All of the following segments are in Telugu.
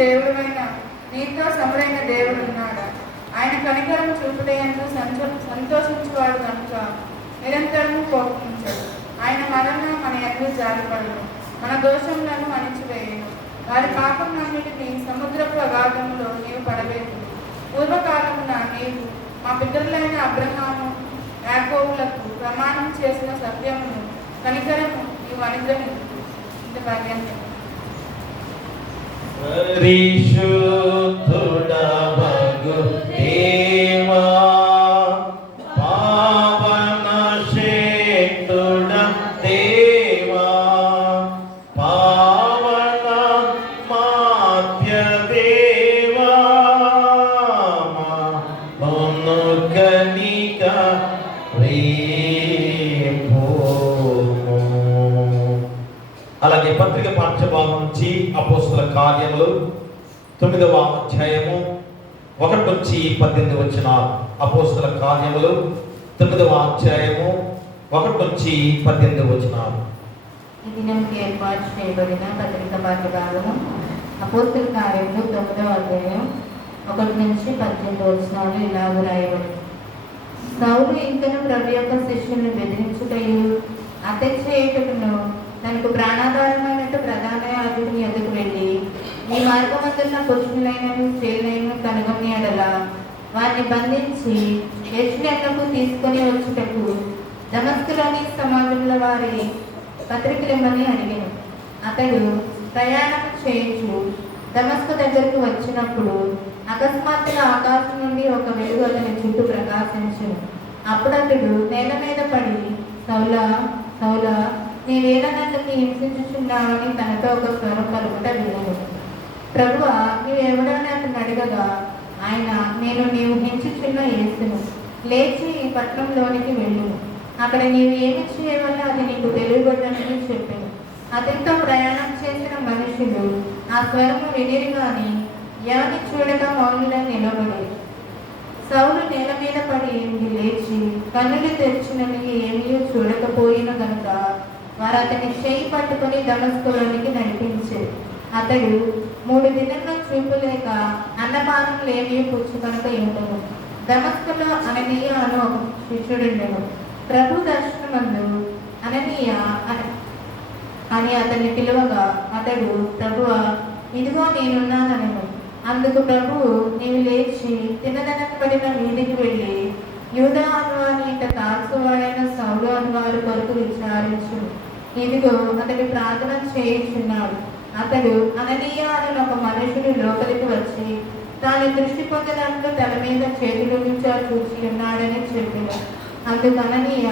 దేవుడైన నీతో సమరైన దేవుడు ఉన్నాడా? ఆయన కనికరం చూపుటయందు సంతోషించువాడు కనుక నిరంతరము కోపించడు. ఆయన మన యందు జారిపడను, మన దోషములను అణిచివేయను. వారి పాపములన్నిటినీ సముద్రపు అగాధములో నీవు పడవేదు. పూర్వకాలమున నీవు మా పితరులైన అబ్రహాము యాకోబులకు ప్రమాణం చేసిన సత్యమును కనికరము నీవు అనుగ్రహించు. ఇంత భాగ్యాన్ని పరిశుద్ధుడవగు దేవా, పావనశక్తుడ దేవా, పావన మాధ్య దేవా, మౌనకనిక అలాగే పత్రిక పాఠ్యభాగం నుంచి అపోస్తల కార్యములు 9వ అధ్యాయము 1 నుంచి 18 వచనాలు. అపోస్తల కార్యములు 9వ అధ్యాయము 1 నుంచి 18 వచనాలు. ఈ దినంకి ఏర్పాటు చేయబడిన పత్రిక పాఠ్యభాగము అపోస్తల కార్యములు 9వ అధ్యాయం 1 నుంచి 18 వచనాలు ఇలాగ రాయబడింది. సౌలు ఇంకను ప్రభు యొక్క శిష్యులను బెదిరించుటయు హత్య చేయుటకును తనకు ప్రాణాధారమైనట్టు ప్రధాన యాజకుని ఎదుకు వెళ్ళి ఈ మార్గమందున్న పురుషులైనను స్త్రీలైన కనుగొని ఎడల వారిని బంధించి యెరూషలేముకు తీసుకొని వచ్చుటకు దమస్కులోని సమాజంలో వారి పత్రికలిమ్మని అడిగాను. అతడు ప్రయాణం చేయించు దమస్కు దగ్గరకు వచ్చినప్పుడు అకస్మాత్తుగా ఆకాశం నుండి ఒక వెలుగు అతని చుట్టూ ప్రకాశించును. అప్పుడు అతడు నేల మీద పడి సౌలా సౌలా నీవేళ నన్ను హింసించుచున్నావని తనతో ఒక స్వరం పలుకుట వినను. ప్రభువా, నీవెవడని అతను అడగగా ఆయన, నేను నీవు హింసించుచున్న యేసును, లేచి ఈ పట్టణంలోనికి వెళ్ళును. అక్కడ నీవు ఏమి చేయవల్ల అది నీకు తెలియబడ్డని చెప్పాను. అతనితో ప్రయాణం చేసిన మనుషులు ఆ స్వరము వినిరి గాని ఎవరిని చూడక మౌనులను నిలబడి సౌలు నేల మీద పడి లేచి కన్నులు తెరిచినని ఏమీ చూడకపోయిన కనుక వారు అతని చేయి పట్టుకుని దమస్కులోనికి నడిపించారు. అతడు 3 దినాల చూపు లేక అన్నపానములు ఏమీ పుచ్చుకొనక ఉండను. దమస్కులో అననీయ అను ఒక శిష్యుడుండెను. ప్రభు దర్శనమందు అననీయ అని అతన్ని పిలువగా అతడు, ప్రభువా, ఇదిగో నేనున్నానను. అందుకు ప్రభువు, నీవు లేచి తినదనబడిన వీధికి వెళ్ళి యూదా అనువాని ఇంట తార్సువాడైన సౌలు అనువారి కొరకు విచారించు. ఇదిగో అతడు ప్రార్థన చేయించున్నాడు. అతడు అననీయ అని ఒక మనుషుడు లోపలికి వచ్చి తాను దృష్టి పొందడానికి తల మీద చేతులు చూచి ఉన్నాడని చెప్పాడు. అందుకు అననీయ,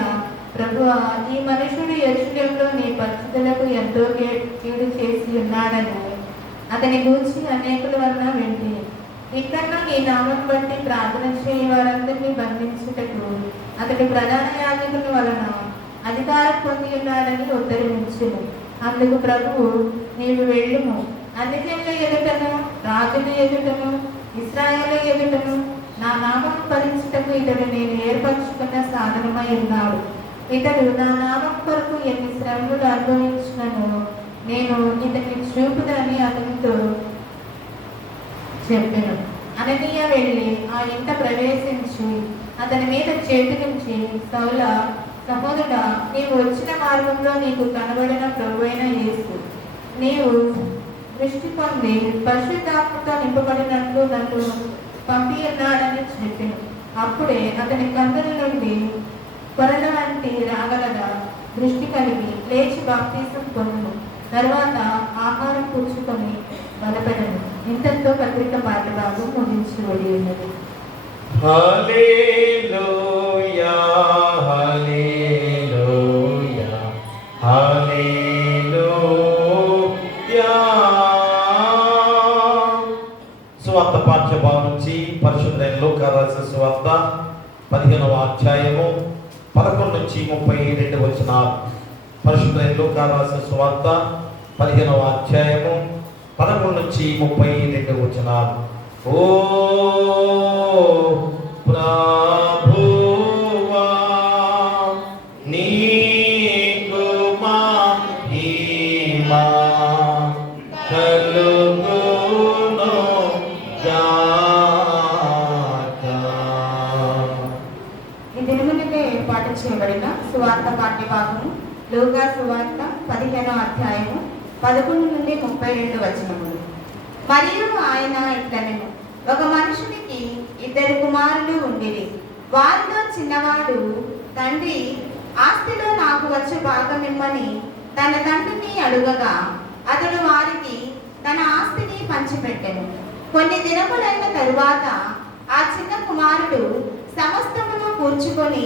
ప్రభువా, ఈ మనుషుడు యెరూషలేములో నీ పరిస్థితులకు ఎంతో కీడు చేసి ఉన్నాడని అతని గూర్చి అనేకుల వలన వింటి. ఇక్కడ నీ నామం బట్టి ప్రార్థన చేయ వారందరినీ బంధించుటకు అతడి ప్రధాన యాజకుని వలన అధికారం పొంది ఉన్నాడని ఉత్తరమించును. అందుకు ప్రభువు, నీవు వెళ్ళుము, అన్యజనుల ఎదుటను రాజుల ఎదుటను ఇశ్రాయేలు ఎదుటను నా నామం భరించుటకు ఇతడు నేను ఏర్పరచుకున్న సాధనమై ఉన్నాడు. ఇతడు నా నామం కొరకు ఎన్ని శ్రమలు అనుభవించినను నేను ఇతన్ని చూపుదని అతనితో చెప్పాను. అననీయ వెళ్ళి ఆ ఇంట ప్రవేశించి అతని మీద చేతులుంచి, సౌలా, సహోదరుడా, నీవు వచ్చిన మార్గంలో నీకు కనబడిన ప్రభువైన యేసు నీవు దృష్టి పొంది పరిశుద్ధాత్మతో నింపబడినట్లు నన్ను పంపి ఉన్నాడని చెప్పాను. అప్పుడే అతని కన్నుల నుండి కొరల వంటి రాగలగా దృష్టి కలిగి లేచి బాప్తీసం పొందును. తర్వాత ఆహారం కూర్చుకొని బలపడను. ఇంతతో పత్రిక పాఠభాగం ముగించబడి ఉన్నది. హల్లెలూయా, హల్లెలూయా, హల్లెలూయా. సువార్త పాఠ్యభాగం నుంచి పరిశుద్ధ లూకా రాసిన సువార్త 15వ అధ్యాయము 11 నుంచి 32 వచనాలు. పరిశుద్ధ లూకా రాసిన సువార్త 15వ అధ్యాయము 11 నుంచి 32 వచనాలు. ఓ ప్రభువా, నీకు మహిమ కలుగును పాఠ్యభాగము లూకా సువార్త 15వ అధ్యాయము 11 నుండి 32 వచనములు. మరియు ఆయన ఇట్లనెను, ఒక మనుషునికి 2 కుమారులు ఉండిరి. వారిలో చిన్నవాడు, తండ్రి, ఆస్తిలో నాకు వచ్చే భాగమిమ్మని తన తండ్రిని అడుగగా అతడు వారికి తన ఆస్తిని పంచిపెట్టెను. కొన్ని దినములైన తరువాత ఆ చిన్న కుమారుడు సమస్తమును కూర్చుకొని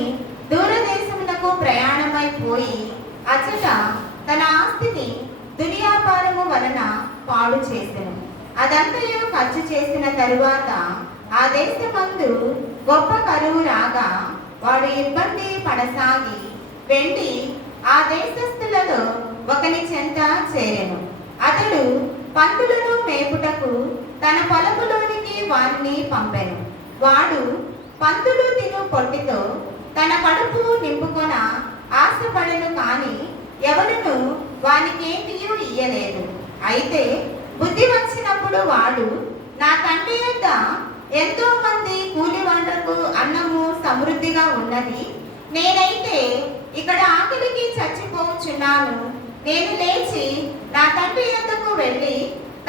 దూరదేశమునకు ప్రయాణమైపోయి అచట తన ఆస్తిని దుర్వ్యాపారము వలన పాడు చేసెను. అదంతయు ఖర్చు చేసిన తరువాత ఆ దేశమందు గొప్ప కరువు రాగా వాడు ఇబ్బంది పడసాగి వెండి ఆ దేశస్థులలో ఒకని చెంత చేరెను. అతడు పందులను మేపుటకు తన పొలములోనికి వారిని పంపెను. వాడు పందులు తిను పొట్టితో తన కడుపు నింపుకొన ఆశపడెను, కాని ఎవరును వానికేమియూ ఇయ్యలేదు. అయితే బుద్ధి వచ్చినప్పుడు వాడు, నా తండ్రి యొద్ద ఎంతో మంది కూలి వంటకు అన్నము సమృద్ధిగా ఉన్నది, నేనైతే ఇక్కడ ఆకలికి చచ్చిపోవచ్చున్నాను. నేను లేచి నా తండ్రి యొద్దకు వెళ్ళి,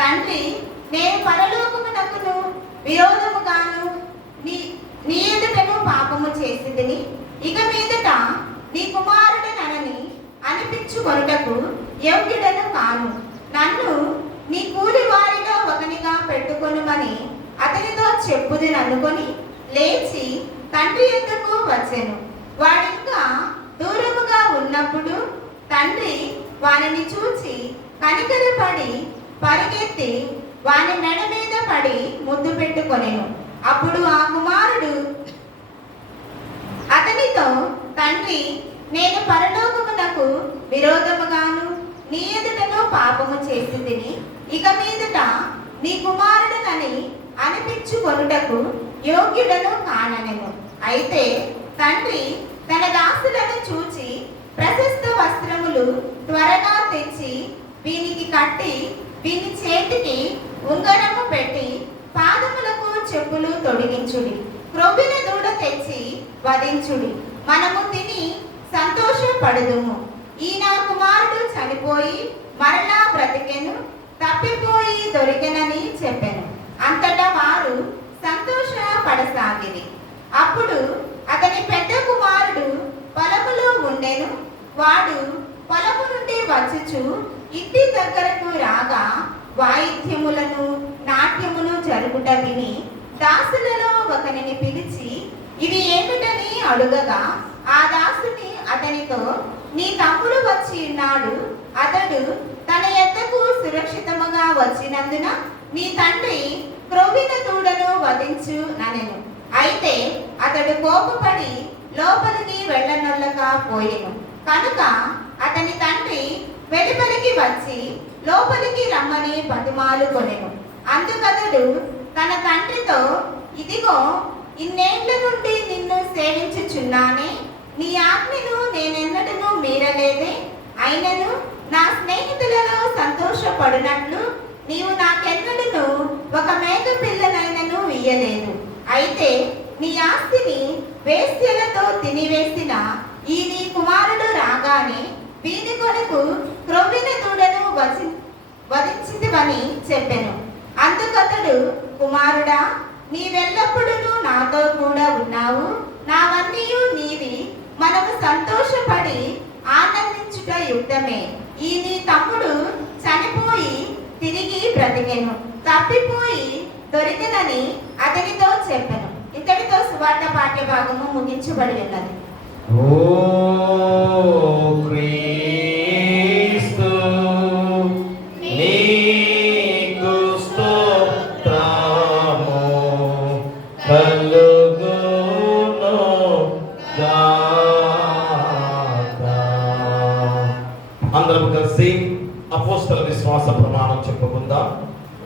తండ్రి, నేను పరలోకమునకును విరోధముగాను నీ ఎదుటను పాపము చేసితిని. ఇక మీదట నీ కుమారుడనని అనిపించుకొనుటకు యోగ్యుడను కాను. నన్ను నీ కూలి వారిలో ఒకనిగా పెట్టుకొనుమని అతనితో చెప్పుదుననుకొని లేచి తండ్రి యొద్దకు వచ్చెను. వాడింకా దూరముగా ఉన్నప్పుడు తండ్రి వానిని చూచి కనికరపడి పరిగెత్తి వాని మెడ మీద పడి ముద్దు పెట్టుకొనెను. అప్పుడు ఆ కుమారుడు అతనితో, తండ్రి, నేను పరలోకమునకు విరోధముగాను నీ ఎదుటను పాపము చేసిందిని. ఇక మీదట నీ కుమారుడనని అనిపించుకొనుటకు యోగ్యుడను కాననెను. అయితే తండ్రి తన దాసులను చూచి ప్రశస్త వస్త్రములు త్వరగా తెచ్చి వీనికి కట్టి వీని చేతికి ఉంగరము పెట్టి పాదములకు చెప్పులు తొడిగించుడి, క్రొవ్విన దూడ తెచ్చి వధించుడి, మనము తిని సంతోషపడుదుము. ఈ నా కుమారుడు చనిపోయి మరలా బ్రతికెను, తప్పిపోయి దొరికెనని చెప్పెను. అంతటా వారు సంతోషపడసాగిరి. అప్పుడు అతని పెద్ద కుమారుడు పొలములో ఉండెను. వాడు పొలము నుండి వచ్చుచు ఇంటి దగ్గరకు రాగా వాయిద్యములను నాట్యమును జరుగుట విని దాసులలో ఒకనిని పిలిచి ఇవి ఏమిటని అడుగగా ఆ దాసుని అతనితో, నీ తమ్ముడు వచ్చి ఉన్నాడు, అతడు తన యొద్దకు సురక్షితముగా వచ్చినందున నీ తండ్రి క్రొవ్విన దూడను వధించు ననెను. అయితే అతడు కోపపడి లోపలికి వెళ్ళనొల్లక పోయెను. కనుక అతని తండ్రి వెలుపలికి వచ్చి లోపలికి రమ్మని బతిమాలు కొనెను. అందుకతడు తన తండ్రితో, ఇదిగో, ఇన్నేళ్ల నుండి నిన్ను సేవించుచున్నానే, నీ ఆజ్ఞను నేనెన్నడూ మీరలేదే. అయినను నా స్నేహితులలో సంతోషపడినట్లు నీవు నాకెన్నడూ ఒక మేక పిల్లనైనను ఇయ్యలేదు. అయితే నీ ఆస్తిని వేశ్యలతో తినివేసిన ఈ నీ కుమారుడు రాగానే వీని కొరకు క్రొవ్విన దూడను వధించితివని చెప్పెను. అందుకతడు, కుమారుడా, నీవెల్లప్పుడూ నాతో కూడా ఉన్నావు, నావన్నీ నీవి, మనము సంతోషపడి ఆనందించుట యుక్తమే. ఈ నీ తమ్ముడు చనిపోయి తిరిగి బ్రతికెను, తప్పిపోయి దొరికెనని అతనితో చెప్పెను. ఇతడితో సువార్త పాఠ్య భాగము ముగించబడి ఉన్నది. ఓ క్రీస్తు నీకు స్తోత్రము కలుగును గాక. అందరం కలిసి అపోస్తల విశ్వాస ప్రమాణం చెప్పుకుందాం.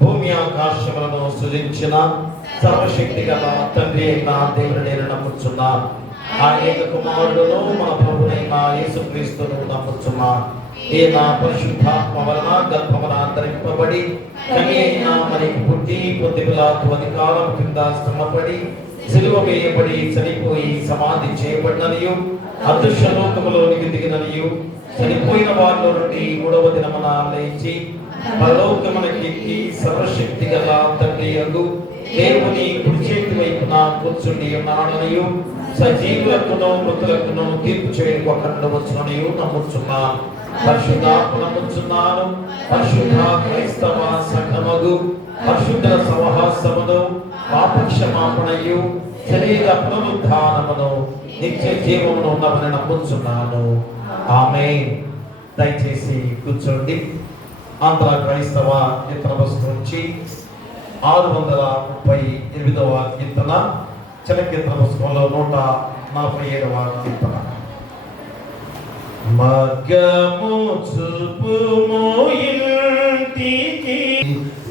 భూమి ఆకాశములను సృజించిన సర్వశక్తి గల తండ్రి అయిన దేవుని నేను నమ్ముచున్నాను. ఆ ఏక కుమారుడును మన ప్రభువైన యేసుక్రీస్తును నమ్ముచున్నాను. ఈయన పరిశుద్ధాత్మ వలన గర్భమున ధరింపబడి కని అయిన మనకి పుట్టి పొంది పిలాతు అధికారం కింద శ్రమపడి సిలువ వేయబడి చనిపోయి సమాధి చేయబడిననియు అదృశ్య లోకములోనికి దిగిననియు చనిపోయిన వారిలో నుండి మూడవ దినమున లేచి పరలోకమునకెక్కి సర్వశక్తి గల తండ్రి యందు దేవుని కుడి చేతి వైపున కూర్చుండి ఉన్నాడనియు సజీవులకును మృతులకును తీర్పు చేయడానికి ఒకరిని వచ్చుననియు నమ్ముచున్నాను. పరిశుద్ధాత్మ నమ్ముచున్నాను. పరిశుద్ధ క్రైస్తవ సంఘముగు పరిశుద్ధ సహవాసమును పాపక్షమాపణయు శరీర పునరుద్ధానమును నిత్య జీవమును ఉన్నవని నమ్ముచున్నాను. ఆమేన్. దయచేసి కూర్చోండి. ఆంధ్ర క్రైస్తవ కీర్తన పుస్తకం నుంచి 638వ కీర్తన, చల కీర్తన పుస్తకంలో 147వ కీర్తన. మార్గము చూపుము ఇంటికి,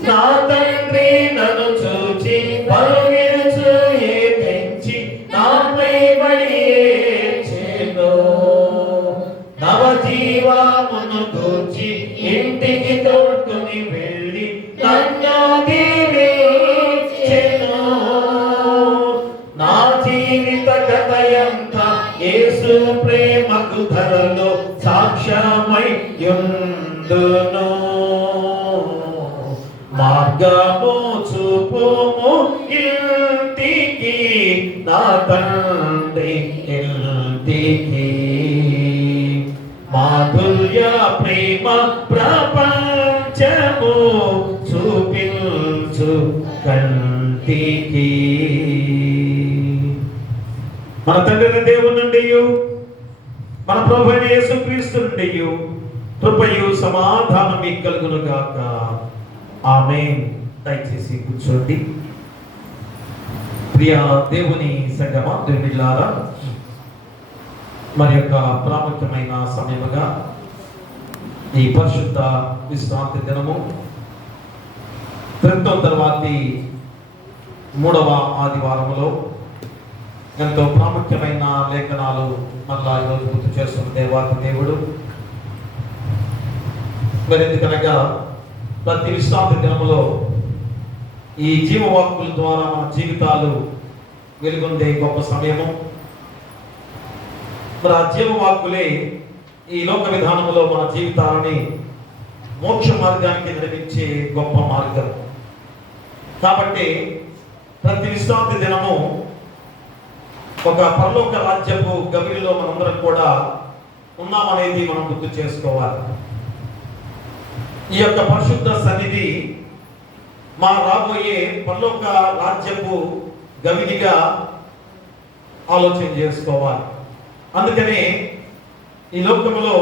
నా తండ్రి నన్ను చూచి పరుగెడుచు ఏమించి నాపై బడి ఏడ్చెను. నవజీవమును గూర్చి ఇంటికి తోడుకొని వెళ్ళి నన్ను దీవించెను. నా జీవిత కథయంతా యేసు ప్రేమకు ధరలో సాక్ష్యమై యుందును. మార్గము చూపుము ఇంటికి, నా తండ్రి ఇంటికి. మాధుర్య ప్రేమ ప్రపంచము చూపించు కంటికి. మన తండ్రి దేవుని నుండి మన ప్రభువైన యేసుక్రీస్తు నుండి కృపయు సమాధానం మీకు కలుగును గాక. ఆమేన్. దయచేసి కూర్చోండి. ప్రియ దేవుని సంగమా, దేవునిలారా, మరి యొక్క ప్రాముఖ్యమైన సమయముగా ఈ పరిశుద్ధ విశ్రాంతి దినము క్రితం తర్వాతి 3వ ఆదివారములో ఎంతో ప్రాముఖ్యమైన లేఖనాలు మళ్ళా ఈరోజు గుర్తు చేస్తున్న దేవాతి దేవుడు. మరి ఎందుకనగా ప్రతి విశ్రాంతి దినములో ఈ జీవవాక్కుల ద్వారా మన జీవితాలు వెలుగొందే గొప్ప సమయము. మరి ఆ జీవవాక్కులే ఈ లోక విధానంలో మన జీవితాలని మోక్ష మార్గానికి నడిపించే గొప్ప మార్గం. కాబట్టి ప్రతి విశ్రాంతి దినము ఒక పరలోక రాజ్యపు గవిలో మనందరం కూడా ఉన్నామనేది మనం గుర్తు చేసుకోవాలి. ఈ యొక్క పరిశుద్ధ సన్నిధి మా రాబోయే పరలోక రాజ్యపు గవినిగా ఆలోచన చేసుకోవాలి. అందుకనే ఈ లోకములో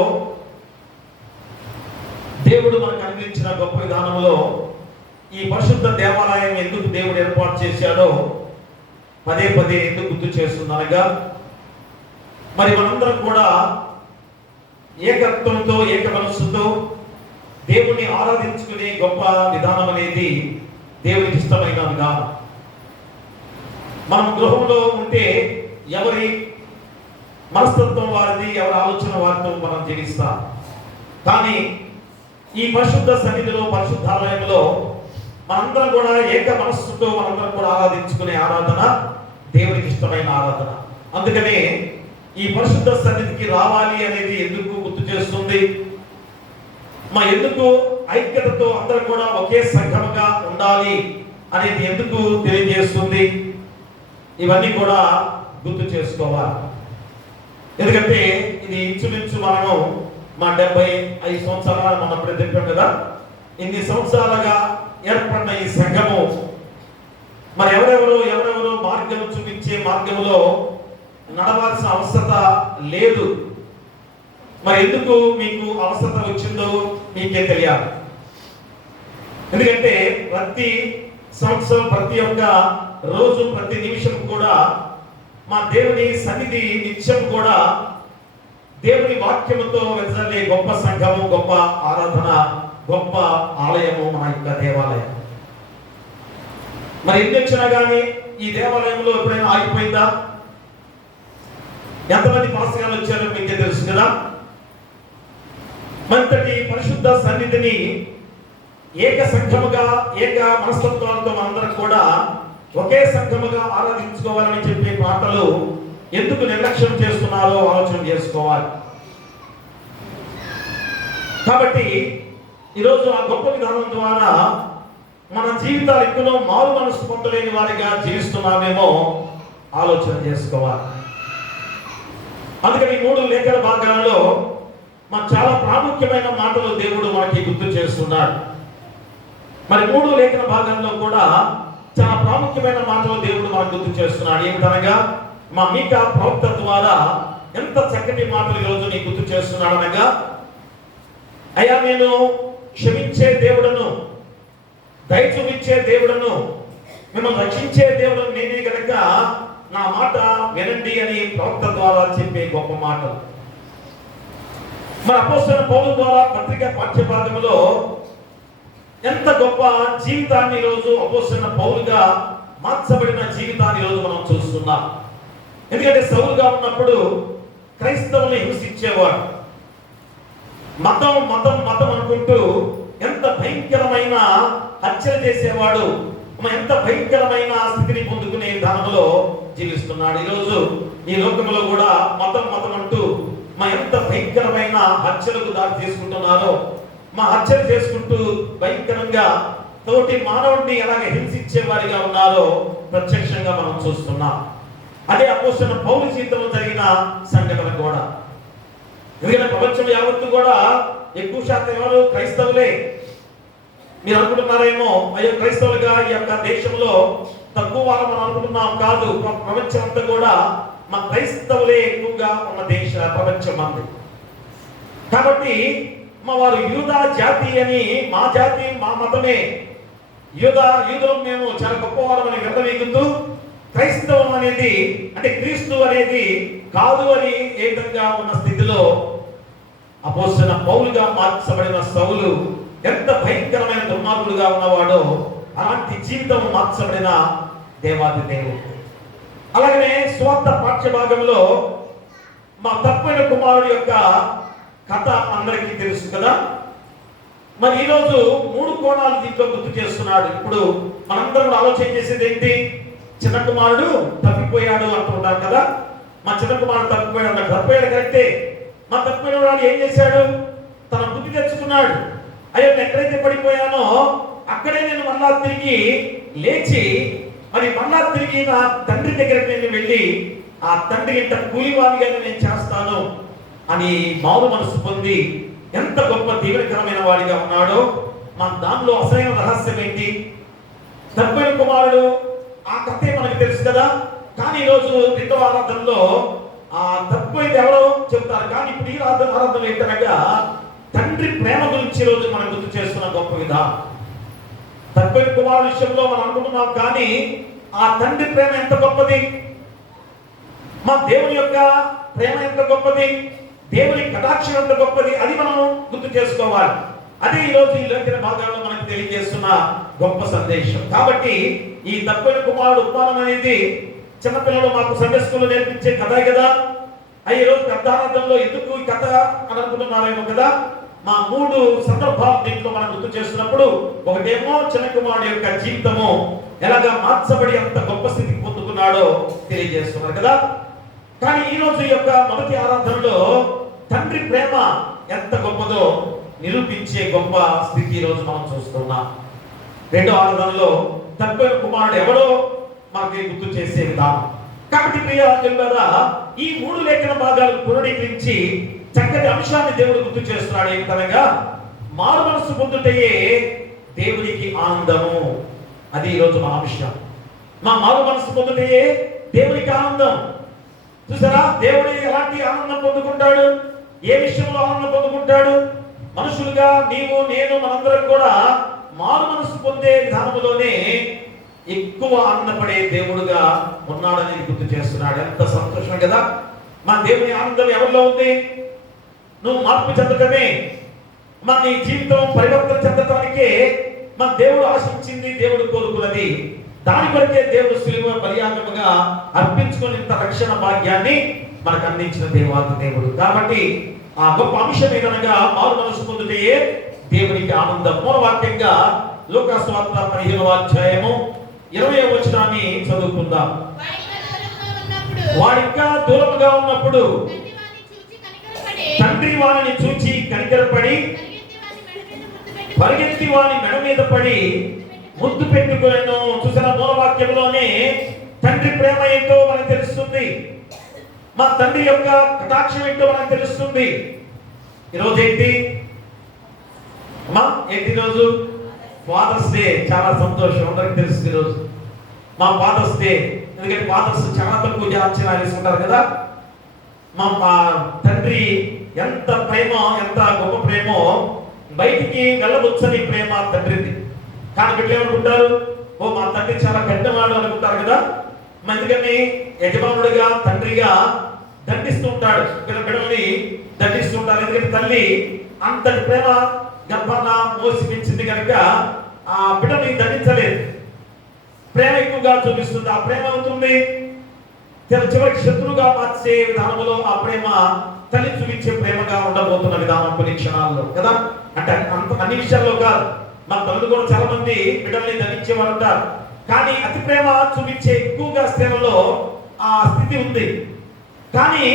దేవుడు మనకు అందించిన గొప్ప విధానంలో ఈ పరిశుద్ధ దేవాలయం ఎందుకు దేవుడు ఏర్పాటు చేశాడో పదే పదే ఎందుకు గుర్తు చేస్తున్నానగా, మరి మనందరం కూడా ఏకత్వంతో ఏక మనస్సుతో దేవుణ్ణి ఆరాధించుకునే గొప్ప విధానం అనేది దేవునికి ఇష్టమైన విధానం. మనం గృహంలో ఉంటే ఎవరి మనస్తత్వం వారిది, ఎవరి ఆలోచన వారితో మనం జీవిస్తాం. కానీ ఈ పరిశుద్ధ సన్నిధిలో, పరిశుద్ధాలయంలో మనందరం కూడా ఏక మనస్సుతో మనందరం కూడా ఆరాధించుకునే ఆరాధన దేవునికి ఇష్టమైన ఆరాధన. అందుకనే ఈ పరిశుద్ధ సన్నిధికి రావాలి అనేది ఎందుకు గుర్తు చేస్తుంది, ఎందుకు ఐక్యతతో అందరం కూడా ఒకే సంఘముగా ఉండాలి అనేది ఎందుకు తెలియజేస్తుంది, ఇవన్నీ కూడా గుర్తు చేసుకోవాలి. ఎందుకంటే ఇది ఇంచుమించు మనము మా 75 సంవత్సరాలు మనం అప్పుడే చెప్పాం కదా, ఇన్ని సంవత్సరాలుగా ఏర్పడిన ఈ సంఘము మరి ఎవరెవరో మార్గం చూపించే మార్గంలో నడవాల్సిన అవసరత లేదు. మరి ఎందుకు మీకు అవసరత వచ్చిందో మీకే తెలియాలి. ఎందుకంటే ప్రతి సంవత్సరం, ప్రతి ఒక్క రోజు, ప్రతి నిమిషం కూడా మా దేవుని సన్నిధి నిత్యం కూడా దేవుని వాక్యముతో వెదజల్లే గొప్ప సంఘము, గొప్ప ఆరాధన, గొప్ప ఆలయము మన యొక్క దేవాలయం. మరి ఎన్ని వచ్చినా కానీ ఈ దేవాలయంలో ఎప్పుడైనా ఆగిపోయిందా? ఎంతమంది పాస్టర్లు వచ్చారో మీకే తెలుసు కదా. మంతటి పరిశుద్ధ సన్నిధిని ఏక సంఘముగా ఏక మనస్తత్వాలతో అందరం కూడా ఒకే సంఘముగా ఆరాధించుకోవాలని చెప్పే మాటలు ఎందుకు నిర్లక్ష్యం చేస్తున్నారో ఆలోచన చేసుకోవాలి. కాబట్టి ఈరోజు ఆ గొప్ప విధానం ద్వారా మన జీవితాలు ఎక్కడో మారు మనసు పొందలేని వారిగా జీవిస్తున్నామేమో ఆలోచన చేసుకోవాలి. అందుకని 3 లేఖన భాగాలలో మన చాలా ప్రాముఖ్యమైన మాటలు దేవుడు మనకి గుర్తు చేస్తున్నాడు. మరి 3 లేఖన భాగంలో కూడా చాలా ప్రాముఖ్యమైన మాటలు దేవుడు మనకు గుర్తు చేస్తున్నాడు. ఏమిటనగా మా మీకా ప్రవక్త ద్వారా ఎంత చక్కటి మాటలు ఈరోజు నీకు గుర్తు చేస్తున్నాడు అనగా, అయ్యా నేను క్షమించే దేవుడను, దయ చూపించే దేవుడను, మిమ్మల్ని రక్షించే దేవుడను నేనే గనక నా మాట వినండి అని ప్రవక్త ద్వారా చెప్పే గొప్ప మాటలు. మరి అపోస్తలుడైన పౌలు ద్వారా పత్రిక పాఠ్యభాగంలో ఎంత గొప్ప జీవితాన్ని ఈరోజు అపోస్తలుడైన పౌలుగా మార్చబడిన జీవితాన్ని ఈరోజు మనం చూస్తున్నాం. ఎందుకంటే సౌలుగా ఉన్నప్పుడు క్రైస్తవుల్ని హింసించేవాడు, మతం మతం మతం అనుకుంటూ ఎంత భయంకరమైన హత్యలు చేసేవాడు, ఎంత భయంకరమైన స్థితిని పొందుకునే విధానంలో జీవిస్తున్నాడు. ఈరోజు ఈ లోకంలో కూడా మతం మతం అంటూ ఎంత భయంకరమైన హత్యలకు దారి తీసుకుంటున్నారో, హత్యలు చేసుకుంటూ భయంకరంగా తోటి మానవుడిని ఎలాగ హింసించే వారిగా ఉన్నారో ప్రత్యక్షంగా మనం చూస్తున్నాం. అదే అపోస్తలుడైన పౌలు జీవితంలో జరిగిన సంఘటన కూడా. ఎందుకంటే ప్రపంచం యావత్తు కూడా ఎక్కువ శాతం ఎవరు క్రైస్తవులే. మీరు అనుకుంటున్నారేమో అయ్యో క్రైస్తవులుగా ఈ యొక్క దేశంలో తక్కువ వాళ్ళు మనం అనుకుంటున్నాం. కాదు, ప్రపంచం అంతా కూడా మా క్రైస్తవులే ఎక్కువగా ఉన్న ప్రపంచం అంది. కాబట్టి మా వారు యూదా జాతి అని, మా జాతి మా మతమే, యూదులం మేము చాలా గొప్పవారమని విర్రవీగుతూ క్రైస్తవం అనేది అంటే క్రీస్తు అనేది కాదు అని ఏ విధంగా ఉన్న స్థితిలో అపోస్తలుడైన పౌలుగా మార్చబడిన సౌలు ఎంత భయంకరమైన దుర్మార్గుడుగా ఉన్నవాడో అలాంటి జీవితం మార్చబడిన దేవాది దేవుడు. అలాగనే స్వార్థ పాఠ్యభాగంలో మా తప్పైన కుమారుడు యొక్క కథ అందరికీ తెలుసు కదా. మరి ఈరోజు 3 కోణాలు దీంట్లో గుర్తు చేస్తున్నాడు. ఇప్పుడు మనందరం ఆలోచన చేసేది ఏంటి? చిన్న కుమారుడు తప్పిపోయాడు అంటున్నాడు కదా. మా చిన్న కుమారుడు తప్పిపోయాడు కరెక్టే. మా తప్పిపోయిన వాడు ఏం చేశాడు? తన బుద్ధి తెచ్చుకున్నాడు. అయ్యో నేను ఎక్కడైతే పడిపోయానో అక్కడే నేను మళ్ళా తిరిగి లేచి మరి మళ్ళా తిరిగి నా తండ్రి దగ్గరికి నేను వెళ్ళి ఆ తండ్రి ఇంత కూలివాడిగా నేను చేస్తాను అని మారు మనసు పొంది ఎంత గొప్ప దీవెనకరమైన వాడిగా ఉన్నాడో. మన దానిలో అసలైన రహస్యం ఏంటి? తప్పిపోయిన కుమారుడు ఆ కథే మనకు తెలుసు కదా. కానీ ఈరోజు 2వ ఆరాధనలో ఆ తప్పిపోయింది ఎవరో చెబుతారు. కానీ ఇప్పుడు ఈ ఆరాధన ఏంటనగా తండ్రి ప్రేమ గురించి ఈరోజు మనం గుర్తు చేస్తున్న గొప్ప విధానం. తప్పిపోయిన కుమారుడు విషయంలో మనం అనుకుంటున్నాం, కానీ ఆ తండ్రి ప్రేమ ఎంత గొప్పది, మా దేవుని యొక్క ప్రేమ ఎంత గొప్పది, దేవుని కటాక్షం ఎంత గొప్పది, అది మనం గుర్తు చేసుకోవాలి. అదే ఈరోజు ఈ లేఖన భాగాల్లో మనకు తెలియజేస్తున్న గొప్ప సందేశం. కాబట్టి ఈ తప్పిపోయిన కుమారుడు ఉపమానం అనేది చిన్నపిల్లలు మాకు సండే స్కూల్లో నేర్పించే కథ కదా. ఈ రోజు పెద్దానందంలో ఎందుకు ఈ కథ అని అనుకుంటున్నారేమో కదా. మా 3 సందర్భాలు దీంట్లో మనం గుర్తు చేస్తున్నప్పుడు, ఒకటేమో చిన్న కుమారుడు యొక్క జీవితము ఎలాగా మార్చబడి అంత గొప్ప స్థితికి పొందుకున్నాడో తెలియజేస్తున్నారు కదా. కానీ ఈ రోజు యొక్క మొదటి ఆరాధనలో తండ్రి ప్రేమ ఎంత గొప్పదో నిరూపించే గొప్ప స్థితి ఈ రోజు మనం చూస్తున్నాం. 2వ ఆరాధనలో తప్పిపోయిన కుమారుడు ఎవడో మనకి గుర్తు చేసే విధానం. కాబట్టి ప్రియులారా, ఈ 3 లేఖన భాగాలు పునరుద్ధరించి చక్కటి అంశాన్ని దేవుడు గుర్తు చేస్తున్నాడు. ఏమిటనగా మారు మనసు పొందుటయే దేవునికి ఆనందము. అది ఈరోజు మా అంశం. మా మారు మనసు పొందుటయే దేవునికి ఆనందం. చూసారా, దేవుడు ఎలాంటి ఆనందం పొందుకుంటాడు? ఏ విషయంలో ఆనందం పొందుకుంటాడు? మనుషులుగా నీవు నేను మనందరం కూడా మారు మనసు పొందే విధానంలోనే ఎక్కువ ఆనందపడే దేవుడుగా ఉన్నాడని గుర్తు చేస్తున్నాడు. ఎంత సంతోషం కదా. మా దేవుని ఆనందం ఎవరిలో ఉంది? నువ్వు మార్పు చెందటమే, మన నీ జీవితం పరివర్తన చెందటానికే మన దేవుడు ఆశించింది, దేవుడు కోరుకున్నది. దాని కొరకే దేవుడు శిలువ బలియాగముగా అర్పించుకుని ఇంత రక్షణ భాగ్యాన్ని మనకు అందించిన దేవాది దేవుడు. కాబట్టి ఆ గొప్ప అంశం ఏదనగా మారు మనసు పొందుటే దేవునికి ఆనందం. మూలవాక్యంగా లూకాసు వార్త 15వ అధ్యాయము 20వ వచనాన్ని చదువుకుందాం. వాడింకా దూరముగా ఉన్నప్పుడు తండ్రి వారిని చూచి కనికరపడి పరిగెత్తి వాని మెడ మీద పడి ముద్దు పెట్టుకునేను. చూసిన మూలవాక్యంలోనే తండ్రి ప్రేమ ఏంటో మనకు తెలుస్తుంది. మా తండ్రి యొక్క కటాక్షం ఏంటో మనకు తెలుస్తుంది. ఈరోజు ఏంటి రోజు? Father's day. చాలా సంతోషం, అందరికి తెలుసు ఈరోజు మా ఫాదర్స్ డే. ఎందుకంటే ఫాదర్స్ చాలా తక్కువ అంచనా వేసుకుంటారు కదా. మా తండ్రి ఎంత ప్రేమ, ఎంత గొప్ప ప్రేమో బయటికి వెళ్ళవచ్చని ప్రేమ తండ్రిది. కానీ బిడ్డలు ఏమనుకుంటారు? ఓ మా తండ్రి చాలా పెద్దవాడు అనుకుంటారు కదా. ఎందుకని యజమానుడిగా తండ్రిగా దండిస్తూ ఉంటాడు, బిడ్డల్ని దండిస్తూ ఉంటారు. ఎందుకంటే తల్లి అంతటి ప్రేమ గర్భాన మోసి పెంచింది కనుక ఆ బిడ్డని దండించలేదు, ప్రేమ ఎక్కువగా చూపిస్తుంది. ఆ ప్రేమ అవుతుంది చివరికి శత్రువుగా మార్చే విధానంలో ఆ ప్రేమ తల్లి చూపించే ప్రేమగా ఉండబోతున్న విధానం కొన్ని క్షణాల్లో కదా. అంటే అంత అన్ని విషయాల్లో కాదు. మన తల్లి కూడా చాలా మంది బిడ్డల్ని దండించేవారు ఉంటారు, కానీ అతి ప్రేమ చూపించే ఎక్కువగా స్త్రీలలో ఆ స్థితి ఉంది. కానీ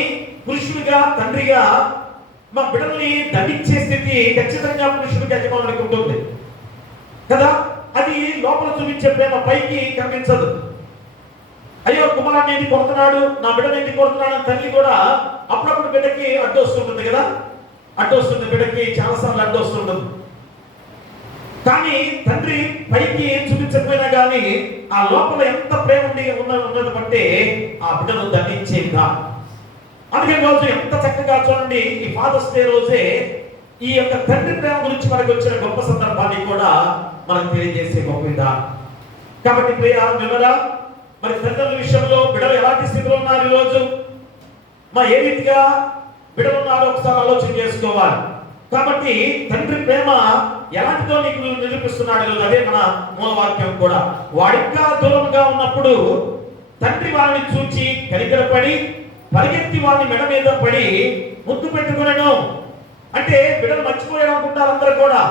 పురుషుడిగా తండ్రిగా మా బిడ్డల్ని దండించే స్థితి ఖచ్చితంగా పురుషుడికి యజమానుడికి ఉంటుంది కదా. అది లోపల చూపించే ప్రేమ పైకి కనిపించదు. అయ్యో కుమారుని ఏంటి కొడుతున్నాడు, నా బిడ్డని ఏంటి కొడుతున్నాడు అని తల్లి కూడా అప్పుడప్పుడు బిడ్డకి అడ్డు వస్తుంటుంది కదా. అడ్డు వస్తుంది బిడ్డకి, చాలాసార్లు అడ్డు వస్తుంటుంది. కానీ తండ్రి పైకి చూపించకపోయినా కానీ ఆ లోపల ఎంత ప్రేమ ఉన్నది బట్టి ఆ బిడ్డను దండించేదా. అందుకే రోజు ఎంత చక్కగా చూడండి, ఈ ఫాదర్స్ డే రోజే ఈ యొక్క తండ్రి ప్రేమ గురించి మనకు వచ్చిన గొప్ప సందర్భాన్ని కూడా మనకు తెలియజేసే గొప్ప విధానం. కాబట్టి ప్రియ వివరా, మరి తల్లిదండ్రుల విషయంలో బిడ్డలు ఎలాంటి స్థితిలో ఉన్నారు ఈరోజు, ఏ రీతిగా బిడ్డలు ఉన్నారో ఒకసారి ఆలోచన చేసుకోవాలి. కాబట్టి తండ్రి ప్రేమ ఎలాంటిదో నీకు నిరూపిస్తున్నాడు ఈరోజు. అదే మన మూలవాక్యం కూడా. వాడింకా దూరంగా ఉన్నప్పుడు తండ్రి వారిని చూచి కనికరపడి పరిగెత్తి వారిని మెడ మీద పడి ముద్దు పెట్టుకునేను. అంటే బిడ్డలు మర్చిపోయాడు అనుకుంటారు అందరూ కూడా.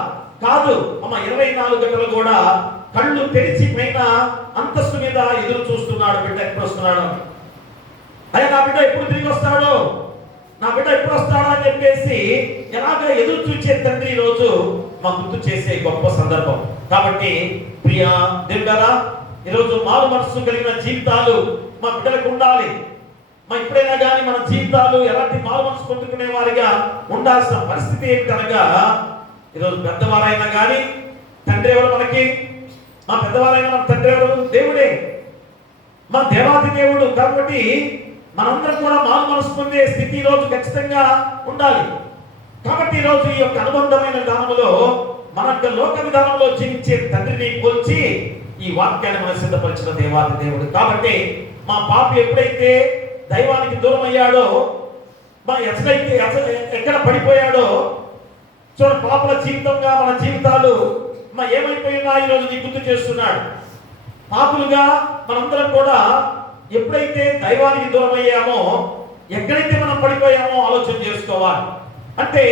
కాదు అమ్మ, 24 గంటలు కూడా కళ్ళు తెరిచి పైన అంతస్తు మీద ఎదురు చూస్తున్నాడు. బిడ్డ ఎప్పుడు వస్తున్నాడు, అయ్యా నా బిడ్డ ఎప్పుడు తిరిగి వస్తాడు, నా బిడ్డ ఎప్పుడు వస్తాడా అని చెప్పేసి ఎలాగ ఎదురు చూసే తండ్రి ఈరోజు మా గుర్తు చేసే గొప్ప సందర్భం. కాబట్టి ప్రియా దేవుడారా, ఈరోజు మారు మనస్సు కలిగిన జీవితాలు మా బిడ్డలకు ఉండాలి. ఎప్పుడైనా కానీ మన జీవితాలు ఎలాంటి మారు మనసు పొందుకునే వారిగా ఉండాల్సిన పరిస్థితి ఏమిటనగా, ఈరోజు పెద్దవారైనా కానీ తండ్రి ఎవరు మనకి? మా పెద్దవారైనా మన తండ్రి ఎవరు? దేవుడే, మా దేవాది దేవుడు. కాబట్టి మనందరం కూడా మారు మనసు పొందే స్థితి ఈరోజు ఖచ్చితంగా ఉండాలి. కాబట్టి ఈరోజు ఈ యొక్క అనుబంధమైన విధానంలో మన యొక్క లోక విధానంలో జీవించే తండ్రిని పోల్చి ఈ వాక్యాన్ని మనం సిద్ధపరిచిన దేవాది దేవుడు. కాబట్టి మా పాపి ఎప్పుడైతే దైవానికి దూరం అయ్యాడో, ఎక్కడ పడిపోయాడో చూడ, పాపల జీవితంగా మన జీవితాలు ఏమైపోయినా ఈరోజు నీ గుర్తు చేస్తున్నాడు. పాపులుగా మనందరం కూడా ఎప్పుడైతే దైవానికి దూరం అయ్యామో, ఎక్కడైతే మనం పడిపోయామో ఆలోచన చేసుకోవాలి. అంటే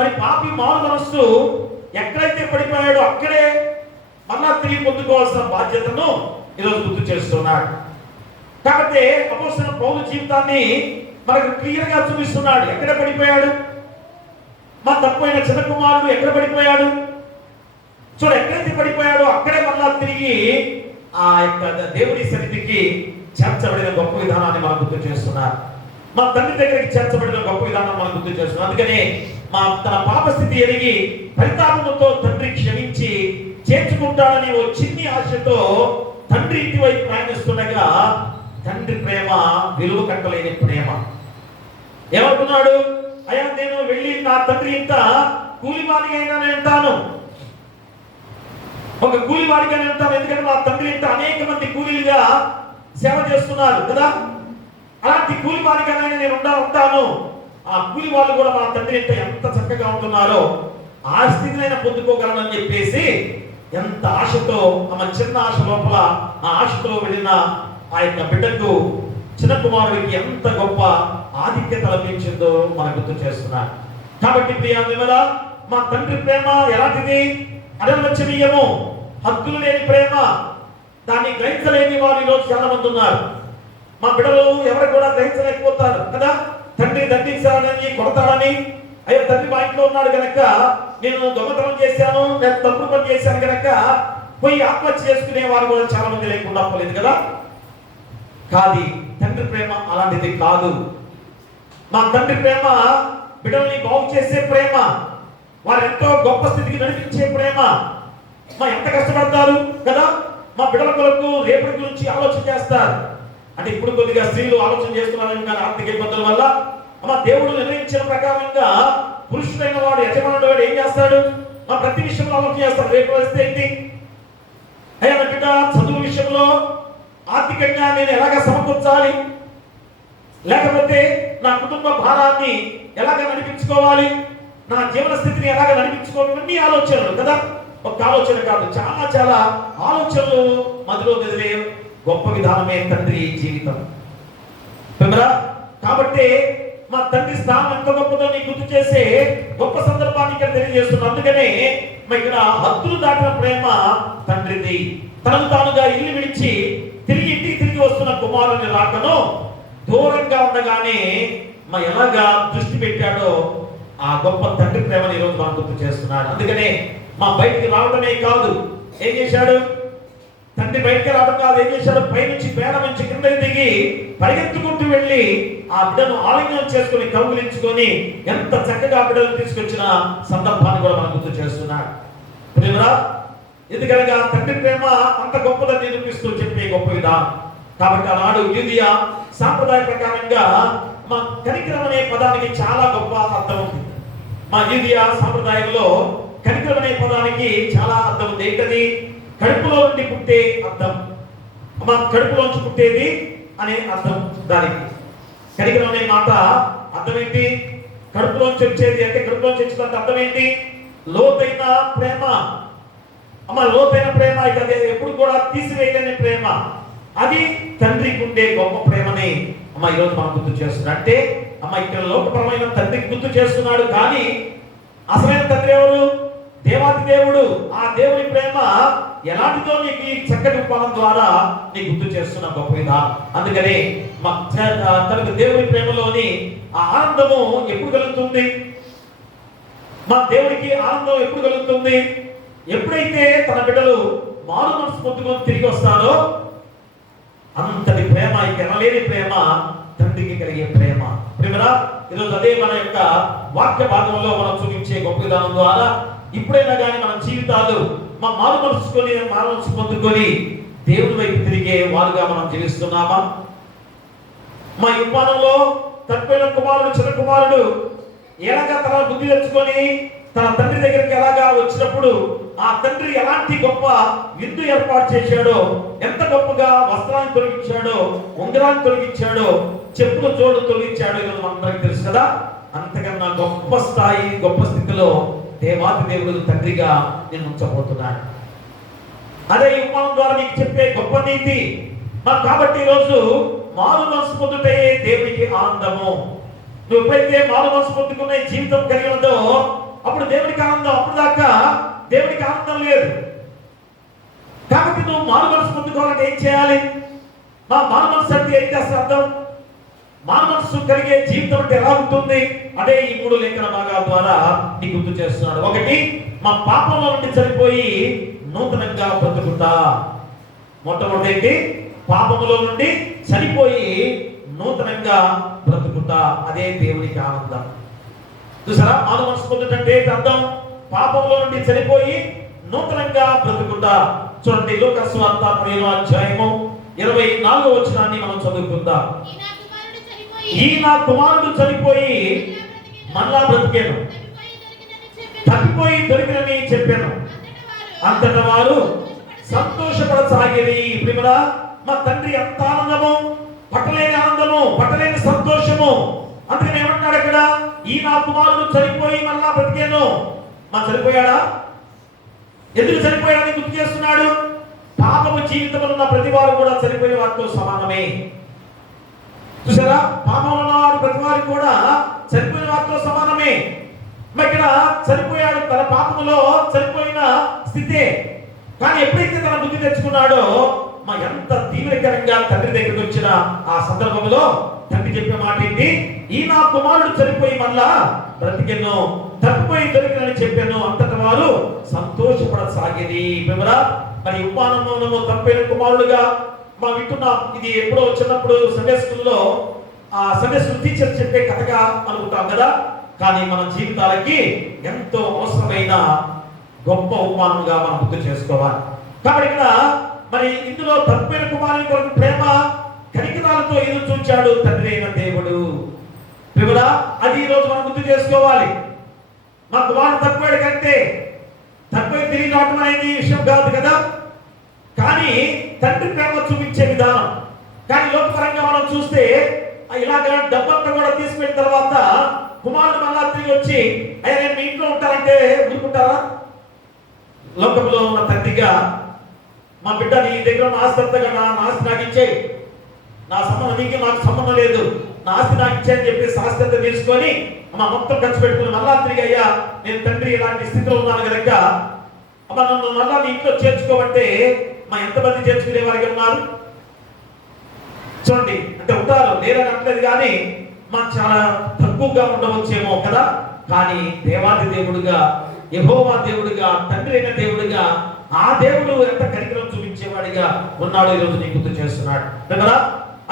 మరి పాపి మారు మనస్సు ఎక్కడైతే పడిపోయాడో అక్కడే మళ్ళా తిరిగి పొందుకోవాల్సిన బాధ్యతను ఈరోజు గుర్తు చేస్తున్నాడు. కాబట్టి అపోస్తలుడైన పౌలు జీవితాన్ని మనకు క్లియర్ గా చూపిస్తున్నాడు. ఎక్కడ పడిపోయాడు? మా తప్పైన చిన్న కుమారుడు ఎక్కడ పడిపోయాడు? చూడు, ఎక్కడైతే పడిపోయాడో అక్కడే మళ్ళా తిరిగి ఆ యొక్క దేవుడి సన్నిధికి చేర్చబడిన గొప్ప విధానాన్ని మనం గుర్తు చేస్తున్నారు. మా తండ్రి దగ్గరికి చేర్చబడిన గొప్ప విధానం మనం గుర్తు చేస్తున్నాం. అందుకనే తన పాపస్థితి ఎరిగి పరితాపంతో తండ్రి క్షమించి చేర్చుకుంటాడని ఓ చిన్ని ఆశతో తండ్రి ఇంటి వైపు ప్రయాణిస్తుండగా తండ్రి ప్రేమ విలువ కట్టలేని ప్రేమ. ఏమనుకున్నాడు? అయ్యా నేను వెళ్ళి నా తండ్రి ఇంత కూలివాడిగా అయినా నేను ఉంటాను, ఒక కూలివాడిగా నేను ఉంటాను. ఎందుకంటే మా తండ్రి ఇంత అనేక మంది కూలీలుగా సేవ చేస్తున్నారు కదా. అలాంటి కూలివాడిగా నేను ఉంటాను. ఆ కూలి వాళ్ళు కూడా మా తండ్రి ఇంత ఎంత చక్కగా ఉంటున్నారో ఆ స్థితినైనా పొందుకోగలనని చెప్పేసి ఎంత ఆశతో, ఆమె చిన్న ఆశ లోపల ఆ ఆశతో వెళ్ళిన ఆ యొక్క బిడ్డకు, చిన్న కుమారుడికి ఎంత గొప్ప ఆధిక్యత లభించిందో మనం గుర్తు చేస్తున్నాడు. కాబట్టి ప్రియ మా తండ్రి ప్రేమ ఎలాంటిది? అనిర్వచనీయము, హద్దులు లేని ప్రేమ. దాన్ని గ్రహించలేని వారు ఈరోజు చాలా మంది ఉన్నారు. మా బిడ్డలు ఎవరు కూడా గ్రహించలేకపోతారు కదా. తండ్రి దండించాలని, కొడతాడని, అయ్యో తండ్రి మా ఇంట్లో ఉన్నాడు కనుక నేను దొంగతనం చేశాను, నేను తప్పుడు పని చేశాను కనుక పోయి ఆత్మహత్య చేసుకునే వారు కూడా చాలా మంది లేకుండా పోలేదు కదా. కాదు, తండ్రి ప్రేమ అలాంటిది కాదు. మా తండ్రి ప్రేమ బిడ్డల్ని బాగు చేసే ప్రేమ, వారు ఎంతో గొప్ప స్థితికి నడిపించే ప్రేమ. మా ఎంత కష్టపడతారు కదా, మా బిడ్డల కొరకు రేపటి గురించి ఆలోచన చేస్తారు. అంటే ఇప్పుడు కొద్దిగా స్త్రీలు ఆలోచన చేస్తున్నారని కానీ ఆర్థిక ఇబ్బందుల వల్ల మా దేవుడు నిర్ణయించిన ప్రకారంగా పురుషుడైన వాడు, యజమానుడు వాడు ఏం చేస్తాడు? మా ప్రతి విషయంలో ఆలోచన చేస్తాడు. రేపు వస్తే ఏంటి అయ్యా నా బిడ్డ చదువు విషయంలో ఆర్థికంగా నేను ఎలాగ సమకూర్చాలి, లేకపోతే నా కుటుంబ భారాన్ని ఎలాగ నడిపించుకోవాలి, నా జీవన స్థితిని ఎలాగ నడిపించుకోవాలి, ఇవన్నీ ఆలోచనలు కదా. ఒక ఆలోచన కాదు, చాలా చాలా ఆలోచనలు మధ్యలో మెదిలే గొప్ప విధానమే తండ్రి జీవితం. కాబట్టి మా తండ్రి స్థానం ఎంత గొప్పదో నీకు గుర్తు చేసే గొప్ప సందర్భాన్ని ఇక్కడ తెలియజేస్తున్నాం. అందుకనే ఇక్కడ హద్దులు దాటిన ప్రేమ తండ్రిది. తనను తానుగా ఇల్లు విడిచి ఇంటికి తిరిగి వస్తున్న కుమారుని రాకను దూరంగా ఉండగానే ఎలాగా దృష్టి పెట్టాడో ఆ గొప్ప తండ్రి ప్రేమను ఈరోజు మనం గుర్తు చేస్తున్నాడు. అందుకనే మా బయటికి రావడమే కాదు, ఏం చేశాడు? తండ్రి బయటికి రావడం కాదు, ఏం చేశాడు? పైనుంచి పేడ నుంచి కిందకి దిగి పరిగెత్తుకుంటూ వెళ్ళి ఆ బిడ్డను ఆలింగనం చేసుకుని కౌగిలించుకొని ఎంత చక్కగా బిడ్డను తీసుకొచ్చిన సందర్భాన్ని కూడా మనం గుర్తు చేస్తున్నాడు. ప్రేమరా, ఎందుకనగా తండ్రి ప్రేమ అంత గొప్పదని నిరూపిస్తూ చెప్పే గొప్ప విధానం. కాబట్టి ఆనాడు యూదియా సాంప్రదాయ ప్రకారంగా మా కనికరం అనే పదానికి చాలా గొప్ప అర్థం ఉంది. మా యూదియా సాంప్రదాయంలో కనికరం అనే పదానికి చాలా అర్థం ఉంది. ఏంటది? కడుపులో నుండి పుట్టే అర్థం. మా కడుపులోంచి పుట్టేది అనే అర్థం దానికి. కనికరం అనే మాట అర్థం ఏంటి? కడుపులోంచి వచ్చేది అంటే కడుపులోంచి వచ్చినంత అర్థం ఏంటి? లోతైన ప్రేమ. లోతైన ప్రేమ, ఇక ఎప్పుడు కూడా తీసివేయలేని ప్రేమ. అది తండ్రికి ఉండే గొప్ప ప్రేమని ఈరోజు మనం గుర్తు చేస్తున్నాడు. అంటే ఇక్కడ లోకపరమైన తండ్రికి గుర్తు చేస్తున్నాడు, కానీ అసలైన తండ్రి ఎవరు? దేవాది దేవుడు. ఆ దేవుని ప్రేమ ఎలాంటిదో నీకు ఈ చక్కటి ఉపమానం ద్వారా నీకు గుర్తు చేస్తున్న గొప్ప విధానం. అందుకని తనకు దేవుని ప్రేమలోని ఆ ఆనందము ఎప్పుడు కలుగుతుంది? మా దేవుడికి ఆనందం ఎప్పుడు కలుగుతుంది? ఎప్పుడైతే తన బిడ్డలు మారు మనసు పొందుకొని తిరిగి వస్తారో అంతటి ప్రేమ, ఎనలేని ప్రేమ తండ్రికి కలిగే ప్రేమ. ప్రేమరా, ఈరోజు అదే మన యొక్క వాక్య భాగంలో మనం చూపించే గొప్ప విధానం ద్వారా ఇప్పుడైనా కానీ మన జీవితాలు మారు మనసు పొందుకొని దేవుని వైపు తిరిగే వారుగా మనం జీవిస్తున్నామా? మా యుపానంలో తప్పిన కుమారుడు, చిన్న కుమారుడు ఎలాగా తన బుద్ధి తెచ్చుకొని తన తండ్రి దగ్గరికి ఎలాగా వచ్చినప్పుడు ఆ తండ్రి ఎలాంటి గొప్ప విందు ఏర్పాటు చేశాడో, ఎంత గొప్పగా వస్త్రాన్ని తొలగించాడో, ఉంగరాన్ని తొలగించాడో, చెప్పుల జోడు తొలగించాడో ఈరోజు మనందరికీ తెలుసు కదా. అంతకన్నా గొప్ప స్థాయి, గొప్ప స్థితిలో దేవాది దేవుడు తండ్రిగా నేను ఉంచబోతున్నాడు. అదే ఈ ఉపమానం ద్వారా నీకు చెప్పే గొప్ప నీతి. కాబట్టి ఈరోజు మారు మనసు పొందుటే దేవునికి ఆనందము. నువ్వు ఎప్పుడైతే మారు మనసు పొందుకునే జీవితం కలిగి ఉందో అప్పుడు దేవునికి ఆనందం. అప్పుడు దాకా దేవునికి ఆనందం లేదు. కాబట్టి నువ్వు మారు మనసు పొందుకోవాలంటే ఏం చేయాలి? మారు మనసు అంటే ఏం చేస్తే అర్థం? మారు మనసు కలిగే జీవితం అంటే ఎలా ఉంటుంది? అదే ఈ 3 లేఖన భాగాల ద్వారా నీకు గుర్తు చేస్తున్నాడు. ఒకటి, మా పాపంలో నుండి చనిపోయి నూతనంగా బ్రతుకుతా. మొట్టమొదటి ఏంటి? పాపములో నుండి చనిపోయి నూతనంగా బ్రతుకుతా. అదే దేవునికి ఆనందం. చూసారా, మారు మనసు పొందుటంటే అర్థం పాపంలో నుండి చనిపోయి నూతనంగా బ్రతుకుతా. చూడండి, లూకాసు వార్త 15వ అధ్యాయము 24వ వచనాన్ని మనం చదువుకుందాం. ఈ నా కుమారుడు చనిపోయి మళ్ళా బ్రతికాను, తప్పిపోయి దొరికినని చెప్పాను. అంతటా వారు సంతోషపడసాగిరి. ప్రియమురా, మా తండ్రి ఎంత ఆనందము, పట్టలేని ఆనందము, పట్టలేని సంతోషము. అందుకని ఏమంటున్నాడు అక్కడ? ఈ నా కుమారుడు చనిపోయి మళ్ళా బ్రతికాను. చనిపోయాడా? ఎందుకు చనిపోయాడని గుర్తు చేస్తున్నాడు. పాపము జీవితంలో ఉన్న ప్రతి వారు కూడా చనిపోయే వారితో సమానమే. చూసారా, పాపంలో ఉన్నవారు ప్రతి వారు కూడా చనిపోయిన వారితో సమానమే. మరి ఇక్కడ చనిపోయాడు, తన పాపములో చనిపోయిన స్థితే. కానీ ఎప్పుడైతే తన బుద్ధి తెచ్చుకున్నాడో ఎంత తీవ్రకరంగా తండ్రి దగ్గరికి వచ్చిన ఆ సందర్భంలో తండ్రి చెప్పిన మాట ఏంటి? ఈ నా కుమారుడు చనిపోయి మళ్ళా బ్రతికెను, తప్పిపోయి దొరికినని చెప్పాను. అంతటి వారు సంతోషపడసాగేది. మరి ఉపానంలో తప్పిపోయిన కుమారుడుగా మనం వింటున్నాం. ఇది ఎప్పుడో చిన్నప్పుడు సండే స్కూల్లో సండే స్కూల్ టీచర్ చెప్పే కథగా అనుకుంటాం కదా. కానీ మన జీవితాలకి ఎంతో అవసరమైన గొప్ప ఉపమానంగా మనం గుర్తు చేసుకోవాలి. కాబట్టి ఇక్కడ మరి ఇందులో తప్పిపోయిన కుమారుని కొరకు ప్రేమ కనికరాలతో ఎదురు చూచాడు తండ్రి అయిన దేవుడు. అది ఈరోజు మనం గుర్తు చేసుకోవాలి. మా కుమారుడు తప్పిపోయాడు కంటే తప్పిపోయి తిరిగి రావడం అనేది విషయం కాదు కదా. కానీ తండ్రి ప్రేమ చూపించే విధానం. కానీ లోకపరంగా మనం చూస్తే ఇలాగ డబ్బంతా కూడా తీసుకెళ్ళిన తర్వాత కుమారుడు మళ్ళా తిరిగి వచ్చి అయ్యా నేను మీ ఇంట్లో ఉంటానంటే ఊరుకుంటారా? లోకంలో ఉన్న తండ్రిగా మా బిడ్డ నీ దగ్గర ఉన్న ఆస్తి అంతగా నా ఆస్తి నాకు ఇచ్చేయి, నా సంబంధం నీకు నాకు సంబంధం లేదు, నా ఆస్తి నాకు ఇచ్చేయని చెప్పి ఆస్తి అంతా తీసుకొని మా మొత్తం ఖర్చు పెట్టుకుని మళ్ళా తిరిగి అయ్యా నేను తండ్రి ఇలాంటి స్థితిలో ఉన్నాను కనుక అమ్మ నన్ను మళ్ళా నీ ఇంట్లో చేర్చుకోమంటే ఎంతమంది చేర్చుకునే వారికి ఉన్నారు చూడండి. అంటే ఉంటారు, లేదని అనట్లేదు, కానీ చాలా తక్కువగా ఉండవచ్చేమో కదా. కానీ దేవాది దేవుడుగా, యెహోవా దేవుడుగా, తండ్రి అయిన దేవుడుగా ఆ దేవుడు ఎంత కనికరం చూపించేవాడిగా ఉన్నాడు ఈరోజు నీకు గుర్తు చేస్తున్నాడు కదా.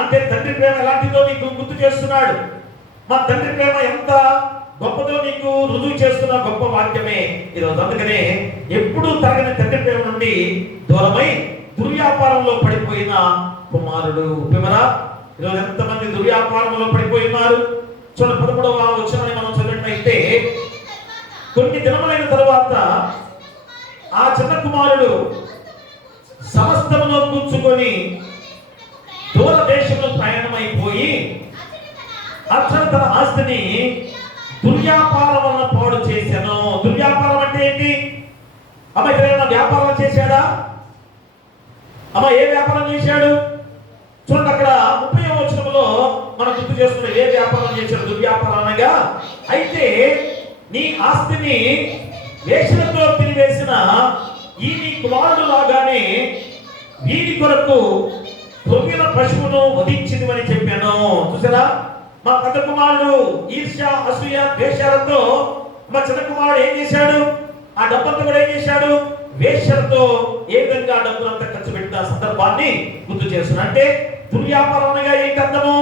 అంటే తండ్రి ప్రేమ ఎలాంటిదో నీకు గుర్తు చేస్తున్నాడు. మా తండ్రి ప్రేమ ఎంత గొప్పదో నీకు రుజువు చేస్తున్న గొప్ప వాక్యమే ఈరోజు. అందుకనే ఎప్పుడూ తరగని తండ్రి ప్రేమ నుండి దూరమై దుర్వ్యాపారంలో పడిపోయిన కుమారుడు. ఈరోజు ఎంతమంది దుర్వ్యాపారంలో పడిపోయినారు. చూడండి 13వ వచనాన్ని మనం చదివినట్లయితే, కొన్ని దినములైన తరువాత ఆ చిన్న కుమారుడు సమస్తమును కూర్చుకొని దూర దేశంలో ప్రయాణమైపోయి అతను తన ఆస్తిని దుర్వ్యాపారం వలన పాడు చేశాను. దుర్వ్యాపారం అంటే ఏంటి? అమ్మ ఇక్కడ ఏమైనా వ్యాపారం చేశాడా? అమ్మ ఏ వ్యాపారం చేశాడు? చూడండి అక్కడ 30వ వచనంలో మనం గుర్తు చేస్తున్న ఏ వ్యాపారం చేశాడు? దుర్వ్యాపారం అనగా, అయితే నీ ఆస్తిని వేశ్యలతో పిలివేసిన ఈ నీ కుమారుడు లాగానే వీడి కొరకు తొగిన పశువును వధించింది అని చెప్పాను. చూసారా, మా పెద్ద కుమారుడు ఈర్ష్య, అసూయ, ద్వేషాలతో మా చిన్న కుమారుడు ఏం చేశాడు? ఆ డబ్బంతా కూడా ఏం చేశాడు? వేశ్యలతో ఏ విధంగా డబ్బులంతా ఖర్చు పెట్టిన సందర్భాన్ని గుర్తు చేస్తున్నాడు. అంటే దుర్వ్యాపారం అనగా ఏంటి అర్థము?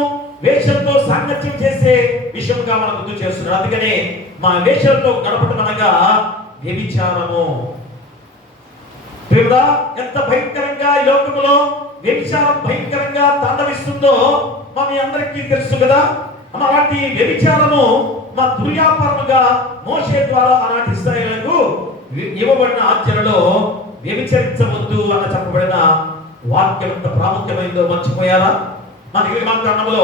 వేశ్యలతో సాంగత్యం చేసే విషయంగా మనం గుర్తు చేస్తున్నాడు. అందుకనే మా వేశ్యలతో గడపడం అనగా వ్యభిచారము. ఎంత భయంకరంగా ఈ లోకములో వ్యభిచారం భయంకరంగా తాండవిస్తుందో మీ అందరికీ తెలుసు కదా. అలాంటి వ్యభిచారము మా దుర్వ్యాపారముగా మోషే ద్వారా ఆనాటి ఇశ్రాయేలుకు ఇవ్వబడిన ఆజ్ఞలలో వ్యభిచరించవద్దు అని చెప్పబడిన వాక్యం ఎంత ప్రాముఖ్యమైందో మర్చిపోయారా? మన నిర్గమాకాండములో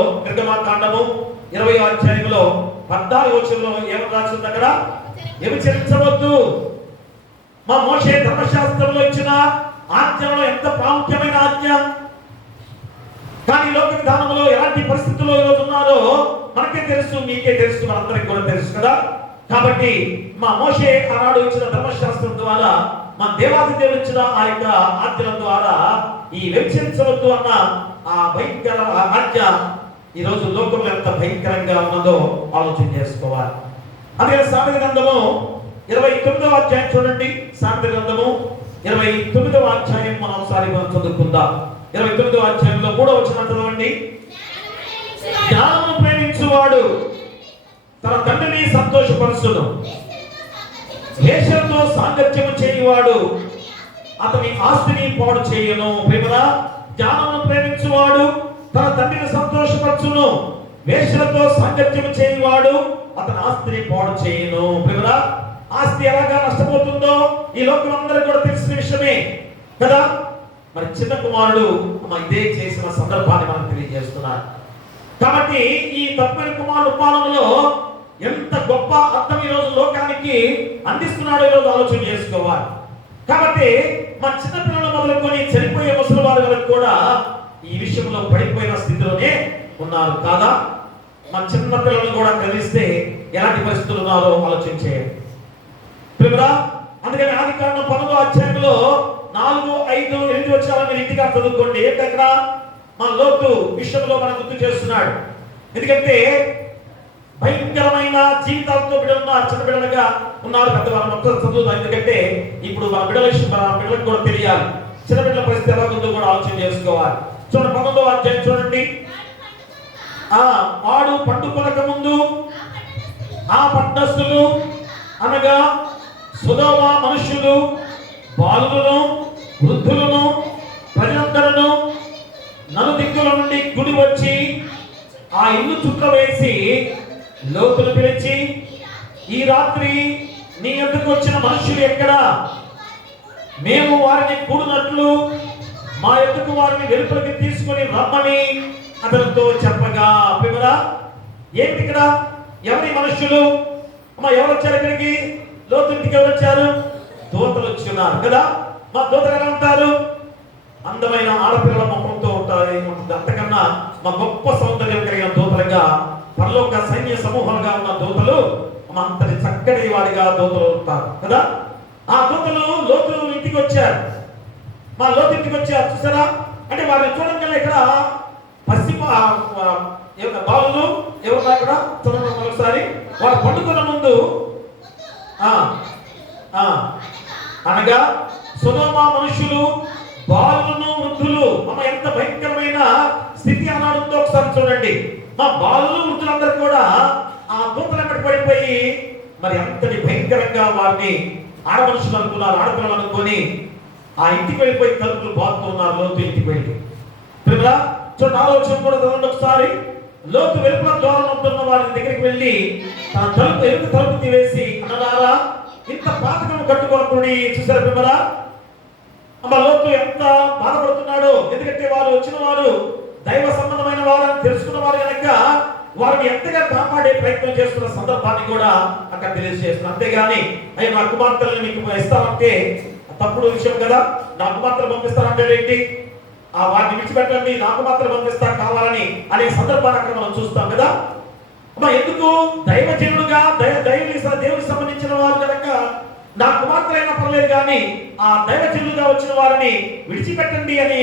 20వ అధ్యాయంలో 14వ వచనంలో ఏమని రాసింది? అక్కడ వ్యభిచరించవద్దు. మా మోషే ధర్మశాస్త్రంలో ఇచ్చిన ఆజ్ఞలో ఎంత ప్రాముఖ్యమైన ఆజ్ఞ. కానీ లోక విధానంలో ఎలాంటి పరిస్థితుల్లో ఈరోజు ఉన్నారో మనకే తెలుసు, మీకే తెలుసు, మనందరికీ కూడా తెలుసు కదా. కాబట్టి మా మోషే ఆనాడు ఇచ్చిన ధర్మశాస్త్రం ద్వారా, మా దేవాది దేవుడు ఇచ్చిన ఆ యొక్క ఆజ్ఞల ద్వారా ఈ వ్యభిచరించవద్దు అన్న ఆ భయంకర ఆజ్ఞ ఈరోజు లోకంలో ఎంత భయంకరంగా ఉన్నదో ఆలోచన చేసుకోవాలి. అదే సామెత గ్రంథము 29వ అధ్యాయం చూడండి. సామెత గ్రంథము 29వ అధ్యాయం మనం ఒకసారి చదువుకుందాం. 29వ అధ్యాయంలో 3వ వచనం చదవండి. జ్ఞానమును ప్రేమించువాడు తన తండ్రిని సంతోషపరుచును, వేశ్యలతో సాంగత్యము చేయువాడు అతని ఆస్తిని పాడు చేయను. ప్రేమరా, జ్ఞానమును ప్రేమించువాడు తన తండ్రిని సంతోషపరచును, వేశ్యలతో సాంగత్యము చేయువాడు అతని ఆస్తిని పాడు చేయను. ప్రేమరా, ఆస్తి ఎలాగా నష్టపోతుందో ఈ లోకమందరికీ కూడా తెలిసిన విషయమే కదా. మరి చిన్న కుమారుడు ఇదే చేసిన సందర్భాన్ని మనం తెలియజేస్తున్నారు. కాబట్టి ఈ తప్పిన కుమారుడు ఉపమానంలో ఎంత గొప్ప అర్థం ఈరోజు లోకానికి అందిస్తున్నాడో ఈరోజు ఆలోచన చేసుకోవాలి. కాబట్టి మా చిన్నపిల్లలు మొదలుకొని చనిపోయే ముసలి వారి వరకు కూడా ఈ విషయంలో పడిపోయిన స్థితిలోనే ఉన్నారు కాదా? మా చిన్న పిల్లలు కూడా కలిస్తే ఎలాంటి పరిస్థితులు ఉన్నారో ఆలోచించేయండి ప్రియులారా. అందుకని ఆదికాండం 12వ అధ్యాయంలో 4, 5, 8 వచనాలు మీరు ఇంటిగా చదువుకోండి. ఏంటక్కడ మన లోతు విషయంలో మనం గుర్తు చేస్తున్నాడు. ఎందుకంటే భయంకరమైన జీవితాలతో బిడ్డలు ఉన్నారు, చిన్న బిడ్డలుగా ఉన్నారు, పెద్దవాళ్ళు మొత్తం చదువుతారు. ఎందుకంటే ఇప్పుడు మన బిడ్డలకు కూడా తెలియాలి, చిన్న బిడ్డల పరిస్థితి ఎలా ఉందో కూడా ఆలోచన చేసుకోవాలి. చూడండి 12వ అధ్యాయం చూడండి. వాడు పండుకొనక ముందు ఆ పట్టణస్థులు అనగా సొదొమ మనుష్యులు, బాలులను, వృద్ధులను, ప్రజలందరూ నలుదిక్కుల నుండి గుడి వచ్చి ఆ ఇల్లు చుట్ల వేసి లోతును పిలిచి, ఈ రాత్రి నీ యొద్దకు వచ్చిన మనుషులు ఎక్కడా? మేము వారిని కూడినట్లు మా యొద్దకు వారిని వెలుపలికి తీసుకొని రమ్మని అతనితో చెప్పగా. ప్రియులారా, ఏంటి ఇక్కడ? ఎవరి మనుషులు? ఎవరు వచ్చారు ఇక్కడికి? లోతు ఇంటికి ఎవరు వచ్చారు? దూతలు వచ్చి ఉన్నారు కదా. మా దూతలు ఎలా ఉంటారు? అందమైన ఆడపిల్లల ముఖంతో ఉంటారు. అంతకన్నా మా గొప్ప సౌందర్యం కలిగిన దూతలుగా, పరలోక సైన్య సమూహాలుగా ఉన్న దూతలు అంతటి చక్కటి వాడిగా దూతలు ఉంటారు కదా. ఆ దూతలు లోతు ఇంటికి వచ్చారు. మా లోతు ఇంటికి వచ్చారు, చూసారా? అంటే వారిని చూడంగానే ఇక్కడ బాలులు ఎవరు అక్కడ చూడండి ఒకసారి. వాడు పండుకున్న ముందు అనగా సొదొమ మనుషులు, బాలులను, వృద్ధులు. ఎంత భయంకరమైన స్థితి అన్నాడుందో ఒకసారి చూడండి. మా బాలులు, వృద్ధులందరూ కూడా ఆ దూతలు అక్కడ పడిపోయి మరి అంతటి భయంకరంగా వారిని ఆడమనుషులు అనుకున్నారు, ఆడపిల్లలు అనుకొని ఆ ఇంటికి వెళ్ళిపోయి తలుపులు బాగుతూ ఉన్నారు. లోతు ఇంటికి వెళ్ళి ప్రియులారా చూడండి, ఆలోచన కూడా చదవండి ఒకసారి. లోతు వెలుపల ద్వారం ఉంటున్న వారి దగ్గరికి వెళ్ళి తన తలుపు తీవేసి, అన్నదారా ఇంత పాతకం కట్టుకోనుకుని. చూసారు ప్రియులారా, లోతు ఎంత బాధపడుతున్నాడో. ఎందుకంటే వారు వచ్చిన వారు దైవ సంబంధమైన వారని తెలుసుకున్న వారు కనుక వారిని ఎంతగా కాపాడే ప్రయత్నం చేస్తున్న సందర్భాన్ని కూడా అక్కడ తెలియజేస్తున్నారు. అంతేగాని అయ్యో నా కుమార్తెలను మీకు ఇస్తామంటే తప్పుడు విషయం కదా. నా కుమార్తెలు పంపిస్తారంటే ఏంటి? వారిని విడిచిపెట్టండి, నాకు మాత్రం పంపిస్తా కావాలని అనే సందర్భాన్ని అక్కడ మనం చూస్తాం కదా. ఎందుకు? దైవజనులుగా దేవునికి సంబంధించిన వారు కనుక నా కుమార్తె అయినా పర్లేదు కానీ ఆ దైవజనులుగా వచ్చిన వారిని విడిచిపెట్టండి అని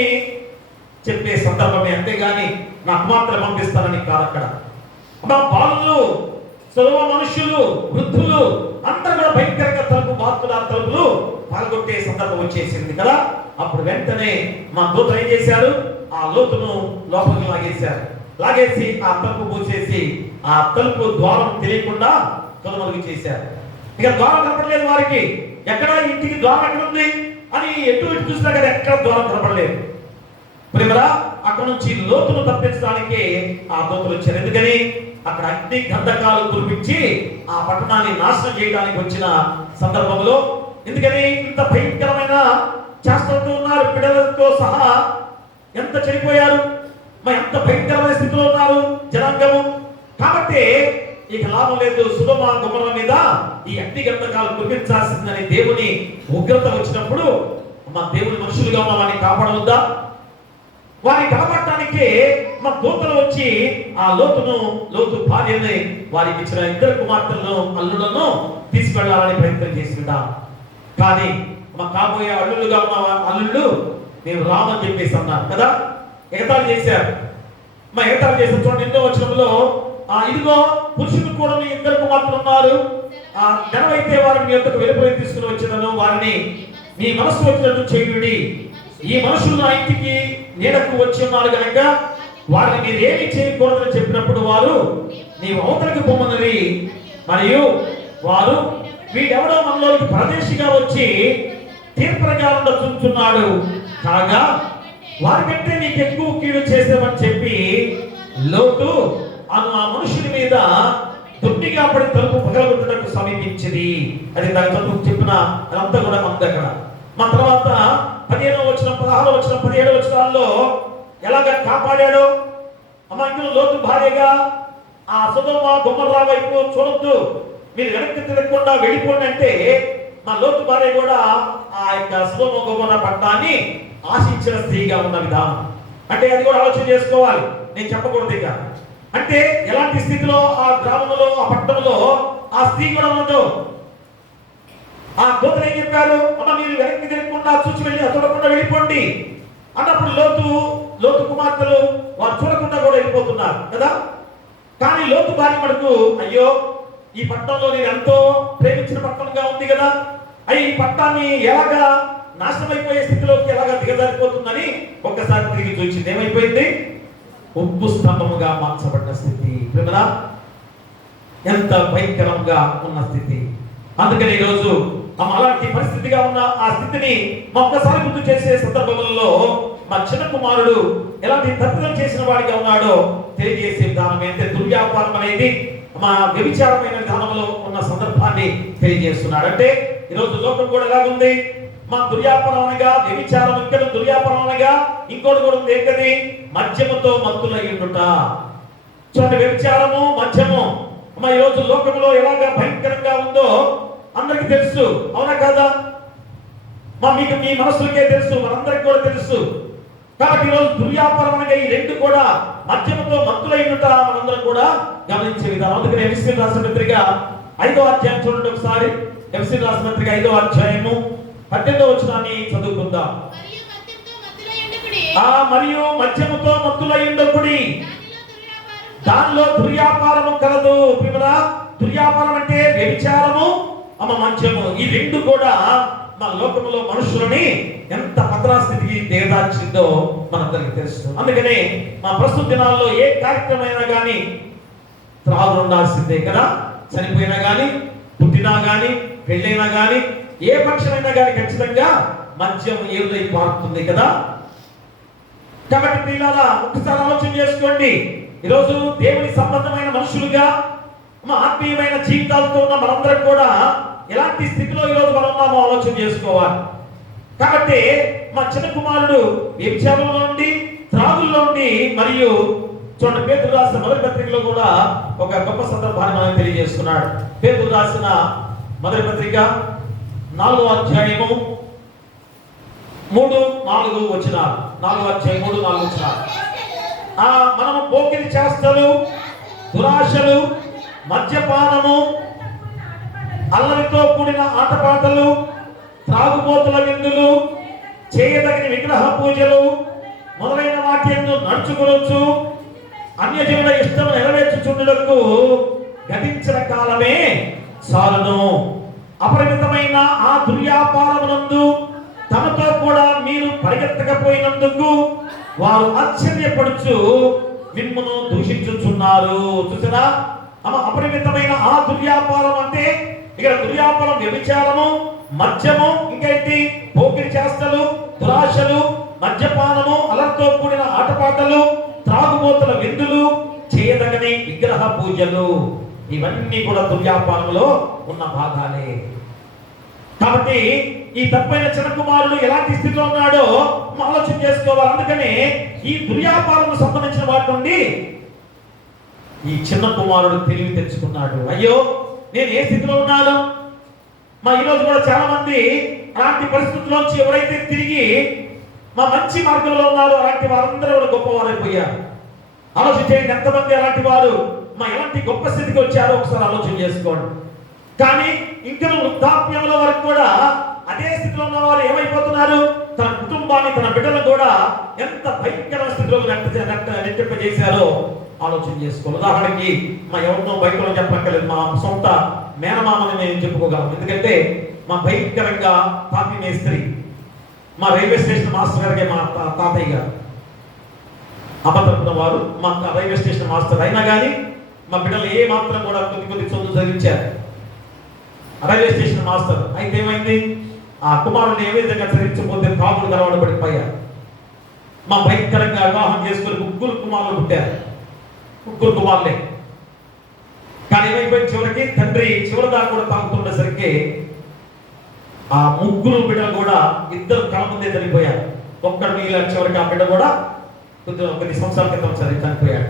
చెప్పే సందర్భమే, అంతేగాని నా కుమార్తెను పంపిస్తానని కాదు అక్కడ. బాలులు, సొదొమ మనుష్యులు, వృద్ధులు అందరూ కూడా భయంకరంగా తలుపులు పాల్గొట్టే సందర్భం వచ్చేసింది కదా. అప్పుడు వెంటనే మా దూతలు ఏం చేశారు? ఆ లోతును లోపలికి లాగేసి ఆ తలుపు మూసేసి ఆ తలుపు ద్వారం తెలియకుండా కనుమరుగు చేశారు. ఇక ద్వారం కనపడలేదు వారికి. ఎక్కడ ఇంటికి ద్వారం ఎక్కడ ఉంది అని ఎటు చూసినా కదా ఎక్కడ ద్వారం కనపడలేదు. ప్రియులారా, అక్కడ నుంచి లోతును తప్పించడానికి ఆ దూతలు వచ్చారు. ఎందుకని? అక్కడ అగ్ని గంధకాలు కురిపించి ఆ పట్టణాన్ని నాశనం చేయడానికి వచ్చిన సందర్భంలో. ఎందుకని ఇంత భయంకరమైన చేస్తూ ఉన్నారు? పిల్లలతో సహా ఎంత చనిపోయారు, ఎంత భయంకరమైన స్థితిలో ఉన్నారు జనాంగము. కాబట్టి ఇక లాభం లేదు, సొదొమ గొమొర్రా మీద ఈ అగ్ని గంధకాలు కురిపించాల్సిందని దేవుని ఉగ్రత వచ్చినప్పుడు మా దేవుని మనుషులుగా ఉన్న వారిని కాపాడవద్దా? వారిని కాపాడటానికి మా దూతలు వచ్చి ఆ లోతు భార్యని, వారికి ఇచ్చిన 2 కుమార్తెలను, అల్లులను తీసుకెళ్లాలని ప్రయత్నం చేసిందా. కానీ మా కాబోయే అల్లులుగా ఉన్న అల్లుళ్ళు మేము రామని చెప్పేసి అన్నారు కదా. ఎగతాళి చేశారు. చూడండి 8వ వచనంలో, ఇదిగో పురుషులు కూడా మీ 2 కుమార్తెలు ఉన్నారు. జనమైతే వారిని మీ యొద్దకు వెలుపలికి తీసుకుని వచ్చినను వారిని మీ మనసు వచ్చినట్టు చేయుడి. ఈ మనుషులు నా ఇంటికి నీడకు వచ్చి ఉన్నారు కనుక వారిని మీరు ఏమి చేయకూడదని చెప్పినప్పుడు వారు నీవు అవతలికి పొమ్మన్నది. మరియు వారు వీడెవడో మనలోకి పరదేశిగా వచ్చి తీర్పరగాలండ చూస్తున్నాడు కాగా వారికంటే నీకు ఎక్కువ కీడు చేసామని చెప్పి లోతు ఆ మనుషుల మీద దుడ్డిగా పడి తలుపు పగలగొట్టడానికి సమీపించింది. అది దాని తలుపు చెప్పిన అదంతా కూడా ఉంది అక్కడ. మా తర్వాత 15వ వచనం, 16వ వచనం, 17వ వచనాల్లో ఎలాగ కాపాడాడో. ఇందులో లోతు భార్యగా ఆ సొదొమ గొమొర్రా వైపు చూడొద్దు, మీరు వెనక్కి తిరగకుండా వెళ్ళిపోండి అంటే మా లోతు భార్య కూడా ఆ యొక్క సొదొమ గొమొర్రా పట్టణాన్ని ఆశించిన స్త్రీగా ఉన్న విధానం. అంటే అది కూడా ఆలోచన చేసుకోవాలి. నేను చెప్పకూడదు ఇక. అంటే ఎలాంటి స్థితిలో ఆ గ్రామంలో ఆ పట్టణంలో ఆ స్త్రీ కూడా ఉండదు. ఆ దూతలు ఏం చెప్పారు? అమ్మ మీరు వెనక్కి తిరగకుండా చూసి వెళ్ళి చూడకుండా వెళ్ళిపోండి అన్నప్పుడు లోతు కుమార్తెలు వారు చూడకుండా కూడా వెళ్ళిపోతున్నారు కదా. కానీ లోతు భార్య మటుకు అయ్యో ఈ పట్టణంలో నేను ఎంతో ప్రేమించిన పట్టణంగా ఉంది కదా, ఈ పట్టణాన్ని ఎలాగా నాశనం అయిపోయే స్థితిలోకి ఎలాగా దిగజారిపోతుందని ఒక్కసారి తిరిగి చూసింది. ఏమైపోయింది? ఉప్పు స్తంభముగా మార్చబడిన స్థితి. ప్రేమరా ఎంత భయంకరంగా ఉన్న స్థితి. అందుకని ఈరోజు అలాంటి పరిస్థితిగా ఉన్న ఆ స్థితిని ఒక్కసారి గుర్తు చేసే సందర్భంలో మా చిన్న కుమారుడు ఎలాంటి తప్పిదం చేసిన వాడిగా ఉన్నాడో తెలియజేసే విధానం అంటే దుర్వ్యాపారం అనేది మా వ్యభిచారమైన విధానంలో ఉన్న సందర్భాన్ని తెలియజేస్తున్నాడు. అంటే ఈరోజు లోకం కూడా ఎలాగుంది? మా దుర్వ్యాపారం అనగా వ్యభిచారం, ఇక్కడ దుర్వ్యాపారం అనగా ఇంకోటి కూడా ఉంది. ఏంటది? మద్యముతో మత్తులయ్యుండుట. చూడండి, వ్యభిచారము మద్యము ఈ రోజు లోకంలో ఎలాగా భయంకరంగా ఉందో అందరికి తెలుసు, అవునా కాదా? మీకు మీ మనసులకే తెలుసు, మనందరికి కూడా తెలుసు. కాబట్టి ఈరోజు దుర్వ్యాపారం అనగా ఈ రెండు కూడా మద్యముతో మత్తులైనట మనందరం కూడా గమనించే విధానం. అందుకని ఎఫెసీయులకు రాసిన పత్రిక 5వ అధ్యాయం చూడండి ఒకసారి. ఎఫెసీయులకు రాసిన పత్రిక 5వ అధ్యాయము 18వ వచనాన్ని చదువుకుందాం. మరియు మద్యముతో మత్తులైయుండకుడి, దానిలో దుర్వ్యాపారము కలదు. ప్రియరా, దుర్వ్యాపారం అంటే వ్యభిచారము మద్యము, ఈ రెండు కూడా మన లోకంలో మనుషులని ఎంత పత్రాస్థితికి దిగజార్చిందో మనందరికీ తెలుసు. అందుకనే మా ప్రస్తుత దినాల్లో ఏ కార్యక్రమైనా కానీ త్రాగులు ఉండాల్సిందే కదా. చనిపోయినా కానీ, పుట్టినా కానీ, పెళ్ళైనా కానీ, ఏ పక్షమైనా కానీ ఖచ్చితంగా మద్యం ఏదై పారుతుంది కదా. కాబట్టి పిల్లలా ఒకసారి ఆలోచన చేసుకోండి. ఈరోజు దేవుని సంబంధమైన మనుషులుగా మా ఆత్మీయమైన జీవితాలతో ఉన్న మనందరం కూడా ఎలాంటి స్థితిలో ఈరోజు మనం ఉన్నామో ఆలోచన చేసుకోవాలి. కాబట్టి మా చిన్న కుమారుడు వ్యభిచారంలో నుండి, త్రాగుల్లో నుండి, మరియు చూడండి పేతురు రాసిన మొదటి పత్రికలో కూడా ఒక గొప్ప సందర్భాన్ని మనం తెలియజేస్తున్నాడు. పేతురు రాసిన మొదటి పత్రిక 4వ అధ్యాయము 3-4 వచనాలు. 4వ అధ్యాయం 3-4 వచనాలు. మనము పోకిరి చేష్టలు, దురాశలు, మద్యపానము, అల్లరితో కూడిన ఆటపాటలు, త్రాగుబోతుల విందులు, చేయదగిన విగ్రహ పూజలు మొదలైన వాటి యందు నడుచుకొనొచ్చు అన్యజనుల ఇష్టం నెరవేర్చుచుండుటకు గతించిన కాలమే చాలును. అపరిమితమైన ఆ దుర్వ్యాపారమునందు తమతో కూడా మీరు పరిగెత్తకపోయినందుకు వారు ఆశ్చర్యపడుచు మిమ్మును దూషించుచున్నారు. చూసారా, అపరిమితమైన ఆ దుర్వ్యాపారం అంటే ఇక్కడ దుర్వ్యాపారం వ్యభిచారము, మద్యము, ఇంకేంటి పోకిరి చేష్టలు, దురాశలు, మద్యపానము, అలర్తో కూడిన ఆటపాటలు, త్రాగుబోతుల విందులు, చేయదగని విగ్రహ పూజలు, ఇవన్నీ కూడా దుర్వ్యాపారంలో ఉన్న భాగాలే. కాబట్టి ఈ తప్పైన చిన్న కుమారుడు ఎలాంటి స్థితిలో ఉన్నాడో ఆలోచన చేసుకోవాలి. అందుకనే ఈ దుర్వ్యాపారం సంబంధించిన వాటి నుండి ఈ చిన్న కుమారుడు తెలివి తెచ్చుకున్నాడు. అయ్యో నేను ఏ స్థితిలో ఉన్నాను? ఈరోజు కూడా చాలా మంది అలాంటి పరిస్థితుల్లోంచి ఎవరైతే తిరిగి మంచి మార్గంలో ఉన్నారో అలాంటి వారందరూ కూడా గొప్పవారైపోయారు. ఆలోచించేయండి, ఎంతమంది అలాంటి వారు ఎలాంటి గొప్ప స్థితికి వచ్చారో ఒకసారి ఆలోచన చేసుకోండి. కానీ ఇంకా వృద్ధాప్యంలో వరకు కూడా అదే స్థితిలో ఉన్న వారు ఏమైపోతున్నారు? తన కుటుంబాన్ని, తన బిడ్డలను కూడా ఎంత భయంకర స్థితిలో నెట్టింపజేశారో ఆలోచన చేసుకోవాలి. ఉదాహరణకి ఎవరినో బయటలో చెప్పక్కర్లేదు, మా సొంత మేనమామని మేము చెప్పుకోగలం. ఎందుకంటే భయంకరంగా తాపి మేస్త్రి, రైల్వే స్టేషన్ మాస్టర్ గారికి తాతయ్య గారు అబద్ధపడిన వారు రైల్వే స్టేషన్ మాస్టర్ అయినా కానీ బిడ్డలు ఏ మాత్రం కూడా కొద్ది చదువు చదివించారు. రైల్వే స్టేషన్ మాస్టర్ అయితే ఏమైంది? ఆ కుమారుడిని ఏ విధంగా చదివించకపోతే తాగుడు గలవాడు పడిపోయారు. భయంకరంగా వివాహం చేసుకుని 3 కుమారులు పుట్టారు. 3 కుమారులే. కానీ ఏమైపోయింది? చివరికి తండ్రి చివరిదాకా కూడా తాగుతుండేసరికి ఆ 3 బిడ్డలు కూడా 2 కళ్ళ ముందే చనిపోయారు. ఒక్కడు మిగిలిన చివరికి ఆ బిడ్డ కూడా కొన్ని సంవత్సరాల క్రితం చనిపోయాడు.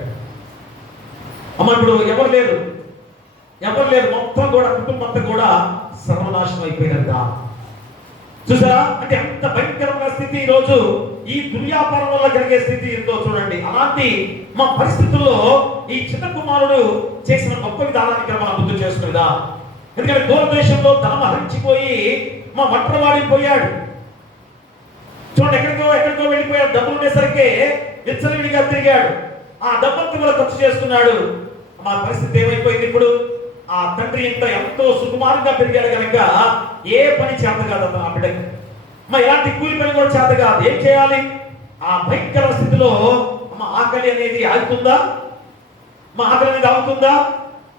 ఇప్పుడు ఎవరు లేరు, మొత్తం కూడా కుటుంబం అంతా కూడా సర్వనాశనం అయిపోయినంత. చూసారా? అంటే అంత భయంకరమైన స్థితి ఈరోజు ఈ దుర్వ్యాపారం వల్ల కలిగే స్థితి ఎంతో చూడండి. అలాంటి మా పరిస్థితుల్లో ఈ చిన్న కుమారుడు చేసిన గొప్ప విధానానికి మనం గుర్తు చేసుకునేదా. ఎందుకంటే దూరదేశంలో ధనం హరించిపోయి మా వట్రవాడిపోయాడు. చూడండి, ఎక్కడికో వెళ్ళిపోయాడు. డబ్బులు ఉండేసరికి విచ్చలవిడిగా తిరిగాడు. ఆ డబ్బంతా కూడా ఖర్చు చేస్తున్నాడు. మా పరిస్థితి ఏమైపోయింది ఇప్పుడు? ఆ తండ్రి ఎంతో సుకుమారంగా పెరిగాడు కనుక ఏ పని చేత కాదు ఆ బిడ్డకి. ఇలాంటి కూలి పని కూడా చేత కాదు. ఏం చేయాలి? ఆ భయంకర స్థితిలో ఆకలి అనేది ఆగుతుందా? ఆకలి అనేది ఆగుతుందా?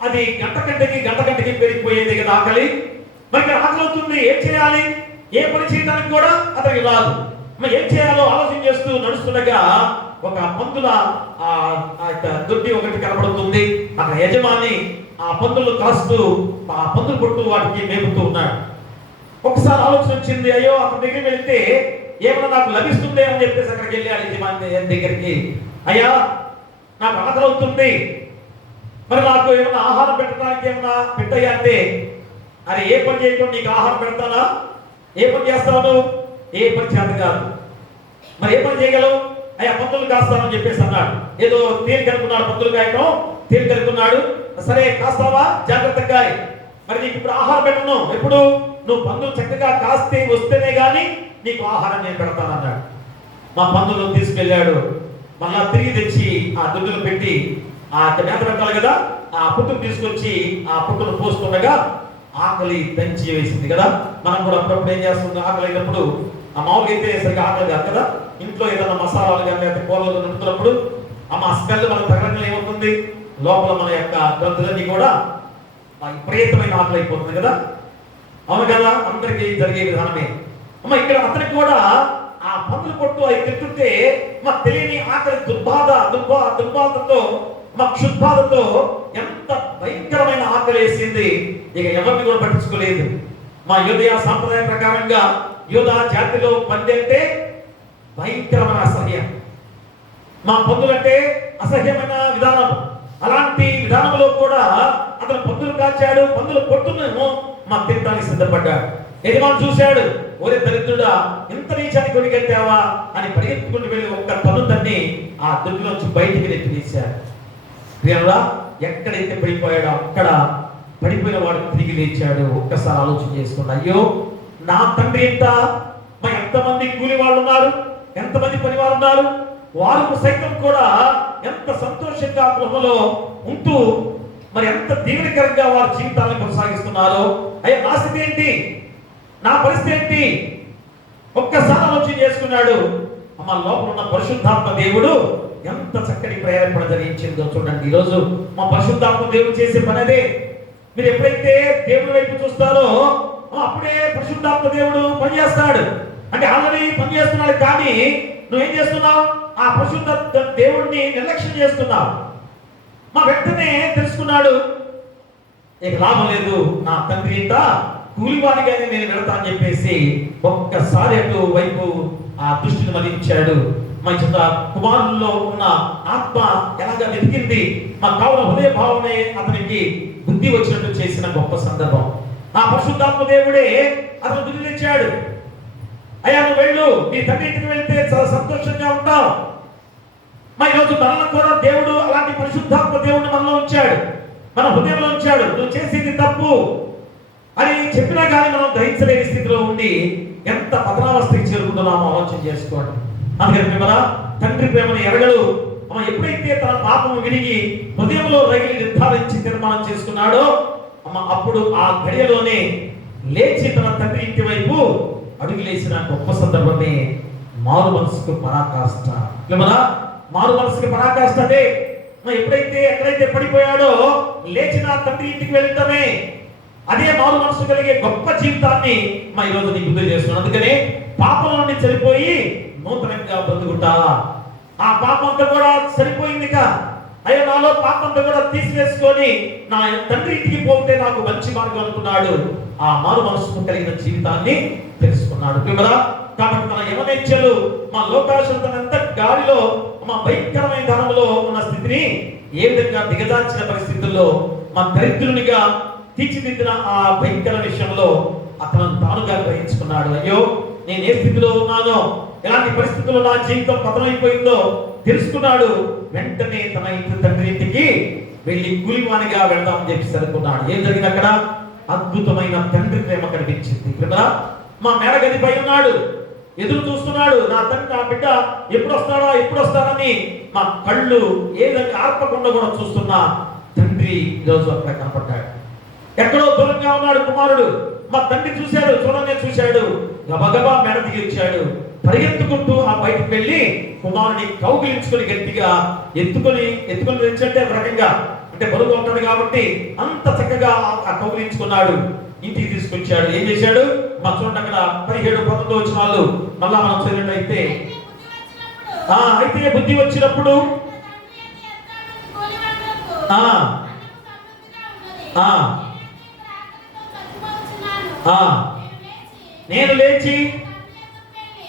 అది గంట గంటకి పెరిగిపోయేది కదా ఆకలి. మరి ఆకలి అవుతుంది, ఏం చేయాలి? ఏ పని చేయడానికి కూడా అతనికి రాదు. ఏం చేయాలో ఆలోచన చేస్తూ నడుస్తుండగా ఒక పందుల దొడ్డి ఒకటి కనబడుతుంది. అక్కడ యజమాని ఆ పందులు కాస్తూ ఆ పందులు కొట్టు వాటికి మేపుతూ ఉన్నాడు. ఒకసారి ఆలోచన వచ్చింది, అయ్యో అతని దగ్గరికి వెళితే ఏమన్నా నాకు లభిస్తుందే అని చెప్పేసి అక్కడికి వెళ్ళాడు యజమాని దగ్గరికి. అయ్యా, నాకు ఆకలి అవుతుంది, మరి నాకు ఏమన్నా ఆహారం పెట్టడానికి ఏమన్నా పెట్టయ్యా అంటే, అరే ఏ పని చేయకుండా నీకు ఆహారం పెడతానా? ఏ పని చేస్తావు? ఏ పని చేత కాదు. మరి ఏ పని చేయగలవు? అయ్యా పందులు కాస్తానని చెప్పేసి అన్నాడు. ఏదో తేలికనుకున్నాడు, పందులు కాయటం తేలికనుకున్నాడు. సరే కాస్తావా? జాగ్రత్తగా. మరి నీకు ఇప్పుడు ఆహారం పెట్టను. ఎప్పుడు? నువ్వు పందులు చక్కగా కాస్తే వస్తేనే గాని నీకు ఆహారం నేను పెడతానన్నాడు. మా పందులు తీసుకెళ్ళాడు. మళ్ళా తిరిగి తెచ్చి ఆ దొడ్డులు పెట్టి ఆ మేత పెట్టాలి కదా, ఆ పుట్టును తీసుకొచ్చి ఆ పుట్టును పోస్తుండగా ఆకలి దంచి వేసింది కదా. మనం కూడా అప్పుడప్పుడు ఏం చేస్తుంది, ఆకలి అయినప్పుడు ఆ మామూలుగా అయితే సరిగ్గా ఆకలి కాదు కదా, ఇంట్లో ఏదైనా మసాలాలు కానీ లేకపోతే కూరలు నింపుతున్నప్పుడు ఆ స్మెల్ మనం తగ్గడం ఏమవుతుంది, లోపల మన యొక్క గ్రంథులన్నీ కూడా విపరీతమైన ఆకలి అయిపోతుంది కదా. అవును కదా, అందరికీ జరిగే విధానమే. ఇక్కడ అతనికి కూడా ఆ పందులు కొట్టు అవి తింటుంటే తెలియని ఆకలి దుర్బాధతో క్షుద్బాధతో ఎంత భయంకరమైన ఆకలి వేసింది. ఇక ఎవరిని కూడా పట్టించుకోలేదు. యోధయ సాంప్రదాయం ప్రకారంగా యోధా జాతిలో పంది అంటే భయంకరమైన అసహ్యం, పందులంటే అసహ్యమైన విధానం. అలాంటి విధానంలో కూడా అతను పందులు కాచాడు, పందులు కొట్టును తింటానికి సిద్ధపడ్డాడు. యజమాని చూశాడు, ఒరే దరిద్రుడా, ఇంత నీచానికి కొడికెత్తావా అని పరిగెత్తుకుంటూ వెళ్ళి ఒక్క తను తన్ని ఆ దొడ్డిలోంచి బయటికి నెట్టివేశాడు. ప్రియులారా, ఎక్కడైతే పడిపోయాడో అక్కడ పడిపోయిన వాడు తిరిగి లేచాడు. ఒక్కసారి ఆలోచన చేసుకోండి. అయ్యో నా తండ్రి ఎంతమంది కూలి వాళ్ళు ఉన్నారు, ఎంతమంది పని వాళ్ళు ఉన్నారు, వారు సైతం కూడా ఎంత సంతోషంగా గృహంలో ఉంటూ ఎంత దీవెనకరంగా వారి జీవితాలను కొనసాగిస్తున్నారో. అయ్యా నా స్థితి ఏంటి, నా పరిస్థితి ఏంటి? ఒక్కసారి ఆలోచన చేసుకున్నాడు. లోపల ఉన్న పరిశుద్ధాత్మ దేవుడు ఎంత చక్కటి ప్రేరేపణ జరిగించిందో చూడండి. ఈరోజు పరిశుద్ధాత్మ దేవుడు చేసే పని అదే. మీరు ఎప్పుడైతే దేవుడి వైపు చూస్తారో అప్పుడే పరిశుద్ధాత్మ దేవుడు పనిచేస్తాడు. అంటే ఆల్రెడీ పనిచేస్తున్నాడు, కానీ నువ్వేం చేస్తున్నావు? ఆ పరిశుద్ధ దేవుడిని నిర్లక్ష్యం చేస్తున్నావు. వెంటనే తెలుసుకున్నాడు, ఇక లాభం లేదు, నా తండ్రి కూలివాడిగానే నేను వెళతా అని చెప్పేసి ఒక్కసారి అటు వైపు ఆ దృష్టిని మళ్లించాడు. కుమారుల్లో ఉన్న ఆత్మ ఎలాగా వెతికింది, కావున హృదయ భావనే అతనికి బుద్ధి వచ్చినట్టు చేసిన గొప్ప సందర్భం. ఆ పరిశుద్ధాత్మ దేవుడే అతను బుద్ధి తెచ్చాడు. అయ్యా నువ్వు వెళ్ళు, నీ తండ్రి ఇంటికి వెళ్తే చాలా సంతోషంగా ఉంటావు. ఈరోజు మనల్ని కూడా దేవుడు అలాంటి పరిశుద్ధాత్మ దేవుడిని మనలో ఉంచాడు, మన హృదయంలో ఉంచాడు. నువ్వు చేసేది తప్పు అని చెప్పినా కానీ మనం గ్రహించలేని స్థితిలో ఉండి ఎంత పతనావస్థకి చేరుకుంటున్నామో ఆలోచన చేసుకోండి. అందుకని మిమ్మల్ని తండ్రి ప్రేమను ఎరగడు. ఎప్పుడైతే తన పాపము విరిగి హృదయంలో రగిలి నిర్ధారించి తీర్మానం చేసుకున్నాడో అప్పుడు ఆ గడియలోనే లేచి తన తండ్రి ఇంటి వైపు అడుగులేసిన గొప్ప సందర్భమే మారు మనసుకు పరాకాష్ట. మారు మనసుకు పరాకాష్ట అదే. ఎప్పుడైతే ఎక్కడైతే పడిపోయాడో లేచిన తండ్రి ఇంటికి వెళ్తామే, అదే మారు మనసు కలిగే గొప్ప జీవితాన్ని ఈరోజు నీకు గుర్తు చేస్తున్నాను. అందుకనే పాపం నుండి చనిపోయి నూతనంగా బ్రతుకుతా. ఆ పాపం అంతా కూడా సరిపోయిందిక. అయ్యో నాలో పాపం అంతా కూడా తీసివేసుకొని నా తండ్రి ఇంటికి పోతే నాకు మంచి మార్గం అనుకున్నాడు. ఆ మారు మనసు కలిగిన జీవితాన్ని తెలుసుకున్నాడు. కాబట్టి మన యవనేచ్ఛలు లోకాశంత గాలిలో భయంకరమైన ధనంలో ఉన్న స్థితిని ఏ విధంగా దిగజార్చిన పరిస్థితుల్లో దరిద్రునిగా తీర్చిదిద్దిన ఆ భయంకర విషయంలో అతను తానుగా గ్రహించుకున్నాడు. అయ్యో నేను ఏ స్థితిలో ఉన్నానో, ఎలాంటి పరిస్థితుల్లో నా జీవితం పతనమైపోయిందో తెలుసుకున్నాడు. వెంటనే తన ఇంటి తండ్రి ఇంటికి వెళ్ళి కూలివానిగా వెళ్దామని చెప్పి అనుకున్నాడు. ఏం జరిగింది అక్కడ? అద్భుతమైన తండ్రి ప్రేమ కనిపించింది. ప్రేమరా, మా మేడగదిపై ఉన్నాడు, ఎదురు చూస్తున్నాడు. నా తండ్రి, నా బిడ్డ ఎప్పుడు వస్తాడని మా కళ్ళు ఏ విధంగా ఆర్పకుండా కూడా చూస్తున్నా తండ్రి ఈరోజు అక్కడ కనపడ్డాడు. ఎక్కడో దూరంగా ఉన్నాడు కుమారుడు. మా తండ్రి చూశాడు, గబగబా మేడ దిగి వచ్చాడు. పరిగెత్తుకుంటూ ఆ బయటకు వెళ్ళి కుమారుని కౌగిలించుకొని గట్టిగా ఎత్తుకొని తెచ్చంటే ఒక రకంగా, అంటే బరువు ఉంటాడు కాబట్టి అంత చక్కగా ఆ కౌగిలించుకున్నాడు. ఇంటికి తీసుకొచ్చాడు. ఏం చేశాడు? మా చూడండి అక్కడ 17-19 వచనాలు మళ్ళా మనం చదివినట్లయితే, అయితే బుద్ధి వచ్చినప్పుడు నేను లేచి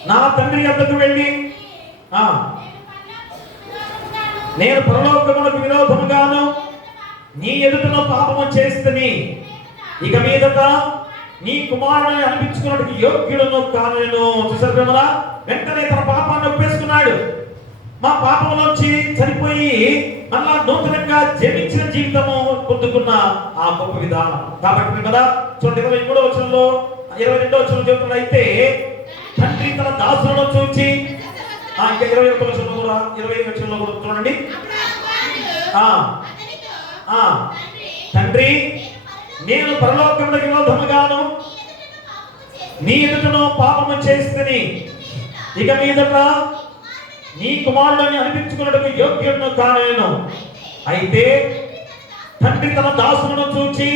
నా తండ్రి వద్దకు వెళ్ళి నేను పరలోకమునకు విరోధముగాను నీ ఎదుటను పాపము చేస్తని, ఇక మీదట నీ కుమారుని అనిపించుకున్నట్టు యోగ్యుడును కాను. చూసారు, వెంటనే తన పాపాన్ని ఒప్పేసుకున్నాడు. మా పాపంలోంచి చనిపోయి మళ్ళా నూతనంగా జన్మించిన జీవితము పొందుకున్న ఆ గొప్ప విధానం. కాబట్టి కదా చూడండి 23వ వచనంలో 22వ వచనం చెబుతున్నట్లయితే, తండ్రి తన దాసులను చూచి, ఇంకా 21వ వచనంలో కూడా 20వ వచనంలో కూడా చూడండి, తండ్రి నేను పరలోకమునకు విరోధముగాను నీ ఎదుటను పాపము చేస్తని, ఇక మీదట నీ కుమారుడిని అనిపించుకున్నట్టుకు యోగ్యుడును కాను. అయితే తండ్రి తన దాసులను చూచి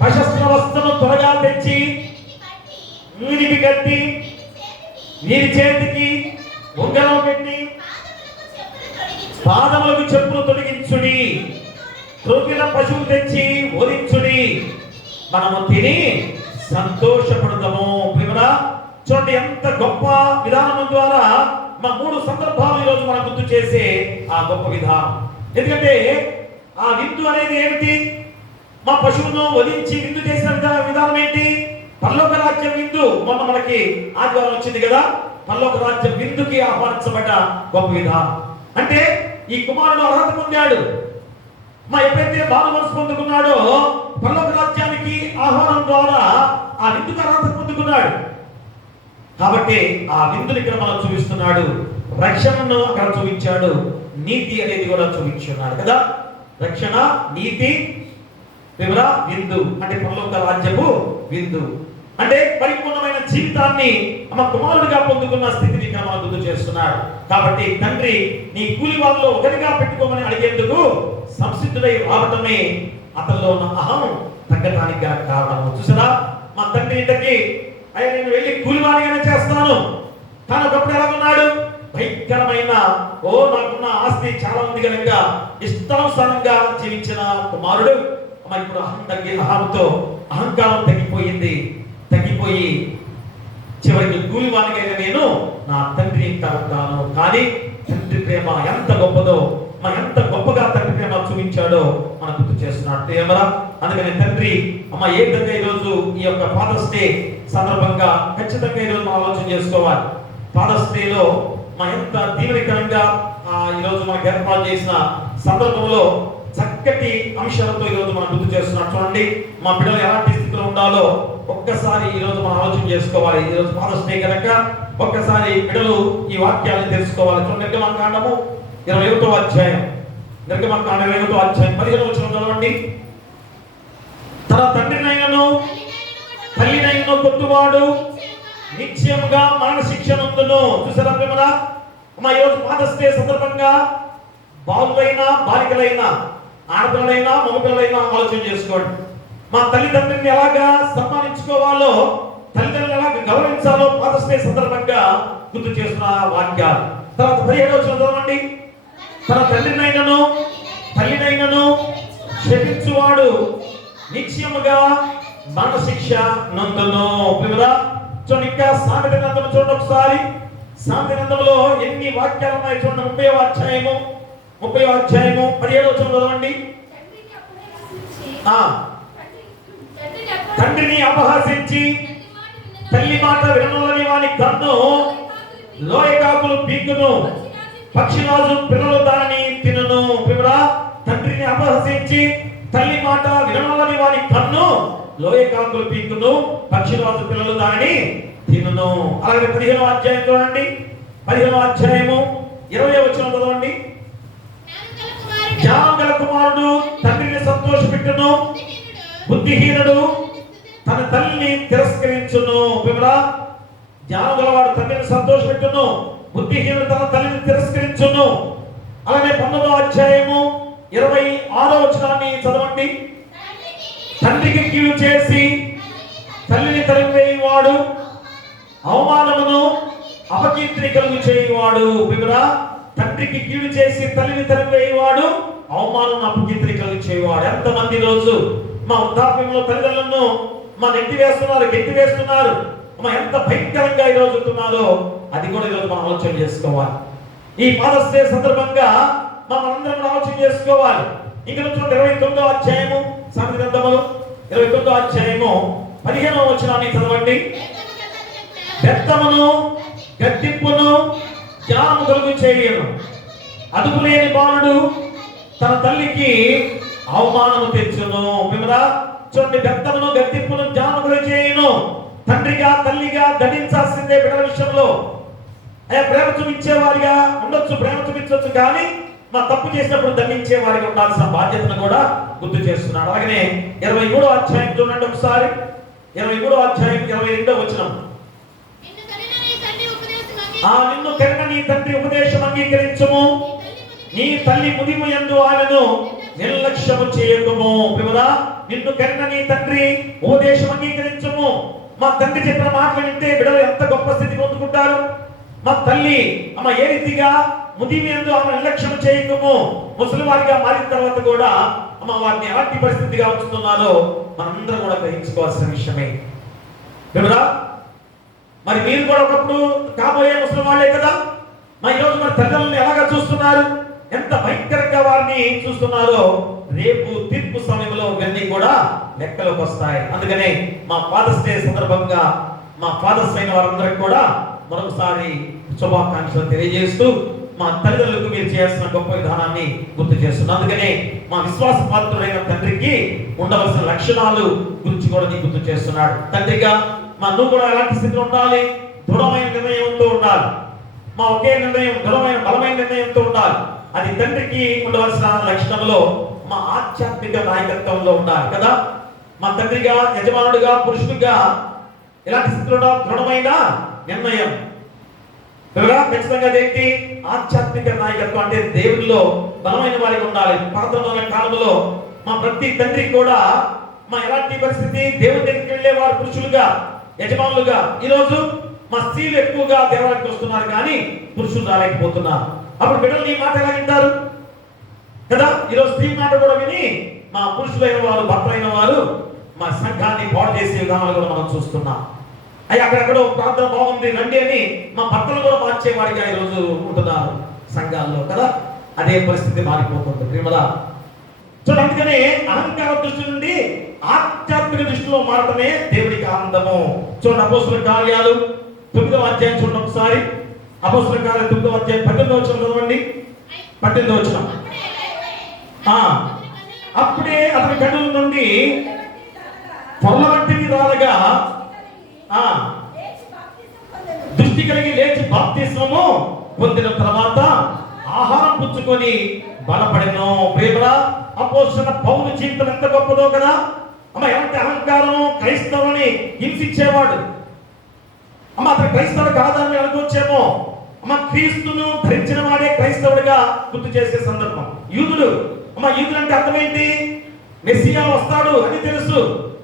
ప్రశస్త వస్త్రము త్వరగా తెచ్చి వీరికి కట్టి వీరి చేతికి ఉంగరం పెట్టి పాదములకు చెప్పులు తొలగించుడి, త్రొక్కిన పశువు తెచ్చి వధించుడి, మనము తిని సంతోషపడదాము. ప్రియరా, చూడండి ఎంత గొప్ప విధానం ద్వారా మా 3 సందర్భాలు ఈరోజు మనం గుర్తు చేసే ఆ గొప్ప విధానం. ఎందుకంటే ఆ విందు అనేది ఏమిటి? మా పశువును వధించి విందు చేసిన విధానం ఏంటి? పరలోక రాజ్యం విందు. మొన్న మనకి ఆదివారం వచ్చింది కదా, పరలోక రాజ్యం విందుకి ఆహ్వానించబడ్డ గొప్ప విధానం. అంటే ఈ కుమారుడు అర్హత పొందాడు. ఎప్పుడైతే బాల మనసు పొందుకున్నాడో పరలోక రాజ్యానికి ఆహ్వానం ద్వారా ఆ విందుకు అర్హత పొందుకున్నాడు. కాబట్టి ఆ విందుని ఇక్కడ మనం చూపిస్తున్నాడు. రక్షణను అక్కడ చూపించాడు, నీతి అనేది కూడా చూపించున్నాడు కదా. రక్షణ, నీతి, విందు అంటే పరలోక రాజ్యపు విందు అంటే పరిపూర్ణమైన జీవితాన్ని మా కుమారుడిగా పొందుకున్న స్థితిని ఇక్కడ మనం గుర్తు చేస్తున్నాడు. కాబట్టి తండ్రి నీ కూలి వాళ్ళలో ఒకరిగా పెట్టుకోమని అడిగేందుకు సంసిద్ధుడై రావటమే అతనిలో ఉన్న అహం తగ్గటానికి కారణం. చూసారా, మా తండ్రి ఇంటికి నేను వెళ్ళి కూలివాడిగానే చేస్తాను, కానీ ఒకప్పుడు ఎలా ఉన్నాడు? భయంకరమైన నాకున్న ఆస్తి చాలా ఉంది కనుక ఇష్టానుసారంగా జీవించిన కుమారుడు ఇప్పుడు అహంకారం తగ్గిపోయి చివరికి కూలివాడిగా నేను నా తండ్రి ఇంట ఉంటాను. కానీ తండ్రి ప్రేమ ఎంత గొప్పదో, ఎంత గొప్పగా తండ్రి ప్రేమ చూపించాడో మనం గుర్తు చేస్తున్నాడు. ప్రేమరా, అందుకని తండ్రి ఏ విధంగా ఈరోజు ఈ యొక్క ఫాదర్స్ డే సందర్భంగా ఖచ్చితంగా ఈరోజు మనం ఆలోచన చేసుకోవాలి. ఫాదర్స్ డేలో ఎంత దీవెనకరంగా ఈరోజు మనకు ఏర్పాటు చేసిన సందర్భంలో చక్కటి అంశాలతో ఈరోజు మనం గుర్తు చేస్తున్నాం. చూడండి, మా బిడ్డలు ఎలాంటి స్థితిలో ఉండాలో ఒక్కసారి ఈరోజు మనం ఆలోచన చేసుకోవాలి. ఈరోజు ఫాదర్స్ డే కనుక ఒక్కసారి బిడ్డలు ఈ వాక్యాలను తెలుసుకోవాలి. చూడండి, నిర్గమకాండము 21వ అధ్యాయం 15వ వచనం చదవండి. తన తండ్రినైనను తల్లినైనను కొట్టువాడు నిశ్చయముగా మరణ శిక్ష నొందును. చూసారా ప్రేమరా, ఈరోజు ఫాదర్స్ డే సందర్భంగా బాలులైనా బాలికలైనా ఆడపిల్లలైనా మగపిల్లలైనా ఆలోచన చేసుకోండి. మా తల్లిదండ్రుల్ని ఎలాగా సన్మానించుకోవాలో, తల్లిదండ్రులు ఎలాగ గౌరవించాలో ఫాదర్స్ డే సందర్భంగా గుర్తు చేస్తున్న వాక్యాలు. తర్వాత 17వ వచనం చదవండి. తన తండ్రినైనను తల్లినైనను క్షమించువాడు నిశ్చయముగా మరణ శిక్ష నొందును. చూడండి, ఇంకా సామెత గ్రంథం చూడండి ఒకసారి. సామెత గ్రంథంలో ఎన్ని వాక్యాలు ఉన్నాయి చూడండి. 30వ అధ్యాయము 17వ వచనం చదవండి. తండ్రిని అపహసించి తల్లి మాట వినని వాని కన్ను లోయకాకులు పీకును, పక్షిరాజు పిల్లలు దానిని తినును. ప్రియుడా, తండ్రిని అపహసించి తల్లి మాట వినని వారి కన్ను లోయకాకులు పీకును, పక్షిరాజు పిల్లలు దానిని తినును. అలాగే 15వ అధ్యాయం చూడండి. 15వ అధ్యాయము 20వ వచనం చదవండి. జ్ఞానం గల కుమారుడు తండ్రిని సంతోషపెట్టును, బుద్ధిహీనుడు తన తల్లిని తిరస్కరించును. ప్రియుడా, జ్ఞానం గలవాడు తండ్రిని సంతోషపెట్టును, బుద్ధిహీనుడు తన తల్లిని తిరస్కరించును. అలాగే 19వ అధ్యాయము 26వ వచనాన్ని చదవండి. తండ్రికి కీడు చేసి తల్లిని తరిమివేయువాడు అవమానమును అపకీర్తిని కలుగు చేయువాడు. ప్రియుడా, తండ్రికి కీడు చేసి తల్లిని తరిమివేయువాడు అవమానం అపకీర్తిని కలుగు చేయువాడు. ఎంతమంది రోజు మా వృద్ధాప్యంలో తల్లిదండ్రులను మా నెట్టి వేస్తున్నారు, గెట్టి వేస్తున్నారు. ఎంత భయంకరంగా ఈ రోజు ఉంటున్నారో అది కూడా ఈరోజు మనం ఆలోచన చేసుకోవాలి. ఈ ఫాదర్స్ డే సందర్భంగా మనందరం కూడా ఆలోచన చేసుకోవాలి. ఇక్కడ చూడండి 29వ అధ్యాయము సామెతల గ్రంథములు 29వ అధ్యాయము 15వ వచనాన్ని చదవండి. బెత్తమును గద్దింపును జ్ఞానము కలుగు చేయను, అదుపు లేని బాలుడు తన తల్లికి అవమానము తెచ్చును. మిమ్మల్ని చూడండి, బెత్తమును గద్దింపును జ్ఞానము కలుగు చేయను. తండ్రిగా తల్లిగా దండించాల్సిందే బిడ్డల విషయంలో. అయ్యా, ప్రేమ చూపించేవారిగా ఉండొచ్చు, ప్రేమ చూపించవచ్చు, కానీ మా తప్పు చేసినప్పుడు దండించే వారిగా ఉండాల్సిన బాధ్యతను కూడా గుర్తు చేస్తున్నాడు. అలాగనే 23వ అధ్యాయం చూడండి ఒకసారి. 23వ అధ్యాయం 22వ వచనం. నిన్ను కరిన నీ తండ్రి ఉపదేశం అంగీకరించుము, నీ తల్లి ముదిము యందు ఆమెను నిర్లక్ష్యము చేయకుము. ప్రియుడా, నిన్ను కరిన నీ తండ్రి ఉపదేశం అంగీకరించుము. మా తండ్రి చెప్పిన మాటలు వింటే బిడ్డలు ఎంత గొప్ప స్థితి పొందుకుంటారు. మా తల్లి అమ్మ ఏ రీతిగా ముదిమి యందు ఆమె నిర్లక్ష్యం చేయకుము. ముసలి వారిగా మారిన తర్వాత కూడా అమ్మ వారిని ఎలాంటి పరిస్థితిగా ఉంచుతున్నారో మనందరం కూడా గ్రహించుకోవాల్సిన విషయమే. ప్రియుడా, మరి మీరు కూడా ఒకప్పుడు కాబోయే ముసలి వాళ్ళే కదా. మరి ఈరోజు మరి తల్లిదండ్రులను ఎలాగా చూస్తున్నారు, ఎంత భయంకరంగా వారిని చూస్తున్నారో రేపు తీర్పు సమయంలో ఇవన్నీ కూడా లెక్కలోకి వస్తాయి. అందుకనే మా ఫాదర్స్ డే సందర్భంగా మా ఫాదర్స్ అయిన వారందరికీ కూడా మరొకసారి శుభాకాంక్షలు తెలియజేస్తూ మా తల్లిదండ్రులకు మీరు చేయాల్సిన గొప్ప విధానాన్ని గుర్తు చేస్తున్నాం. అందుకనే మా విశ్వాస పాత్రుడైన తండ్రికి ఉండవలసిన లక్షణాలు గురించి కూడా నీకు గుర్తు చేస్తున్నాడు. తండ్రిగా నువ్వు కూడా ఎలాంటి స్థితిలో ఉండాలి, దృఢమైన నిర్ణయంతో ఉండాలి. మా ఒకే నిర్ణయం దృఢమైన బలమైన నిర్ణయంతో ఉండాలి. అది తండ్రికి ఉండవలసిన లక్షణంలో మా ఆధ్యాత్మిక నాయకత్వంలో ఉండాలి కదా. మా తండ్రిగా, యజమానుడిగా, పురుషుడిగా ఎలాంటి స్థితిలో ఉండాలి? దృఢమైన నిర్ణయం. ఖచ్చితంగా ఏంటి ఆధ్యాత్మిక నాయకత్వం అంటే దేవుడిలో బలమైన వారికి ఉండాలి. పాత్రమైన కాలంలో మా ప్రతి తండ్రి కూడా మా ఎలాంటి పరిస్థితి దేవుడి దగ్గరికి వెళ్ళే వారు పురుషులుగా, యజమానులుగా. ఈరోజు మా స్త్రీలు ఎక్కువగా దేవాలయానికి వస్తున్నారు కానీ పురుషులు రాలేకపోతున్నారు. అప్పుడు బిడ్డలు ఈ మాట ఎలా వింటారు కదా. ఈరోజు స్త్రీ మాట కూడా విని మా పురుషులైన వారు, భర్తలైన వారు మా సంఘాన్ని పాడు చేసే విధానాలు కూడా మనం చూస్తున్నాం. అయ్యి అక్కడెక్కడో ప్రార్థన బాగుంది రండి అని మా భర్తలు కూడా మార్చేవారిగా ఈరోజు ఉంటున్నారు సంఘాల్లో కదా. అదే పరిస్థితి మారిపోతుంది ప్రేమలా. చూడండి, అందుకనే అహంకార దృష్టి నుండి ఆధ్యాత్మిక దృష్టిలో మారటమే దేవుడికి ఆనందము. చూడండి, అపోస్తుల కార్యాలు 9వ అధ్యాయం చూడండి ఒకసారి. అపోస్తుల కార్యాలు 9వ అధ్యాయం 18వ వచనం చదవండి. 18వ వచనం. అప్పుడే అతని కన్నుల నుండి పొరల వంటివి రాలగా దృష్టి కలిగి లేచి బాప్తిస్మము పొందిన తర్వాత ఆహారం పుచ్చుకొని బలపడెను. ప్రేమరా, అపోస్తలుడైన పౌలు జీవితం ఎంత గొప్పదో కదా. అమ్మ ఎలాంటి అహంకారం, క్రైస్తవుని హింసించేవాడు. అమ్మ అతను క్రైస్తవుడు కాదని అనుకోవచ్చేమో. అమ్మ క్రీస్తును ధరించిన వాడే క్రైస్తవుడిగా గుర్తు చేసే సందర్భం. యూదుడు, అమ్మ యూదులు అంటే అర్థం ఏంటి? మెస్సియా వస్తాడు అని తెలుసు,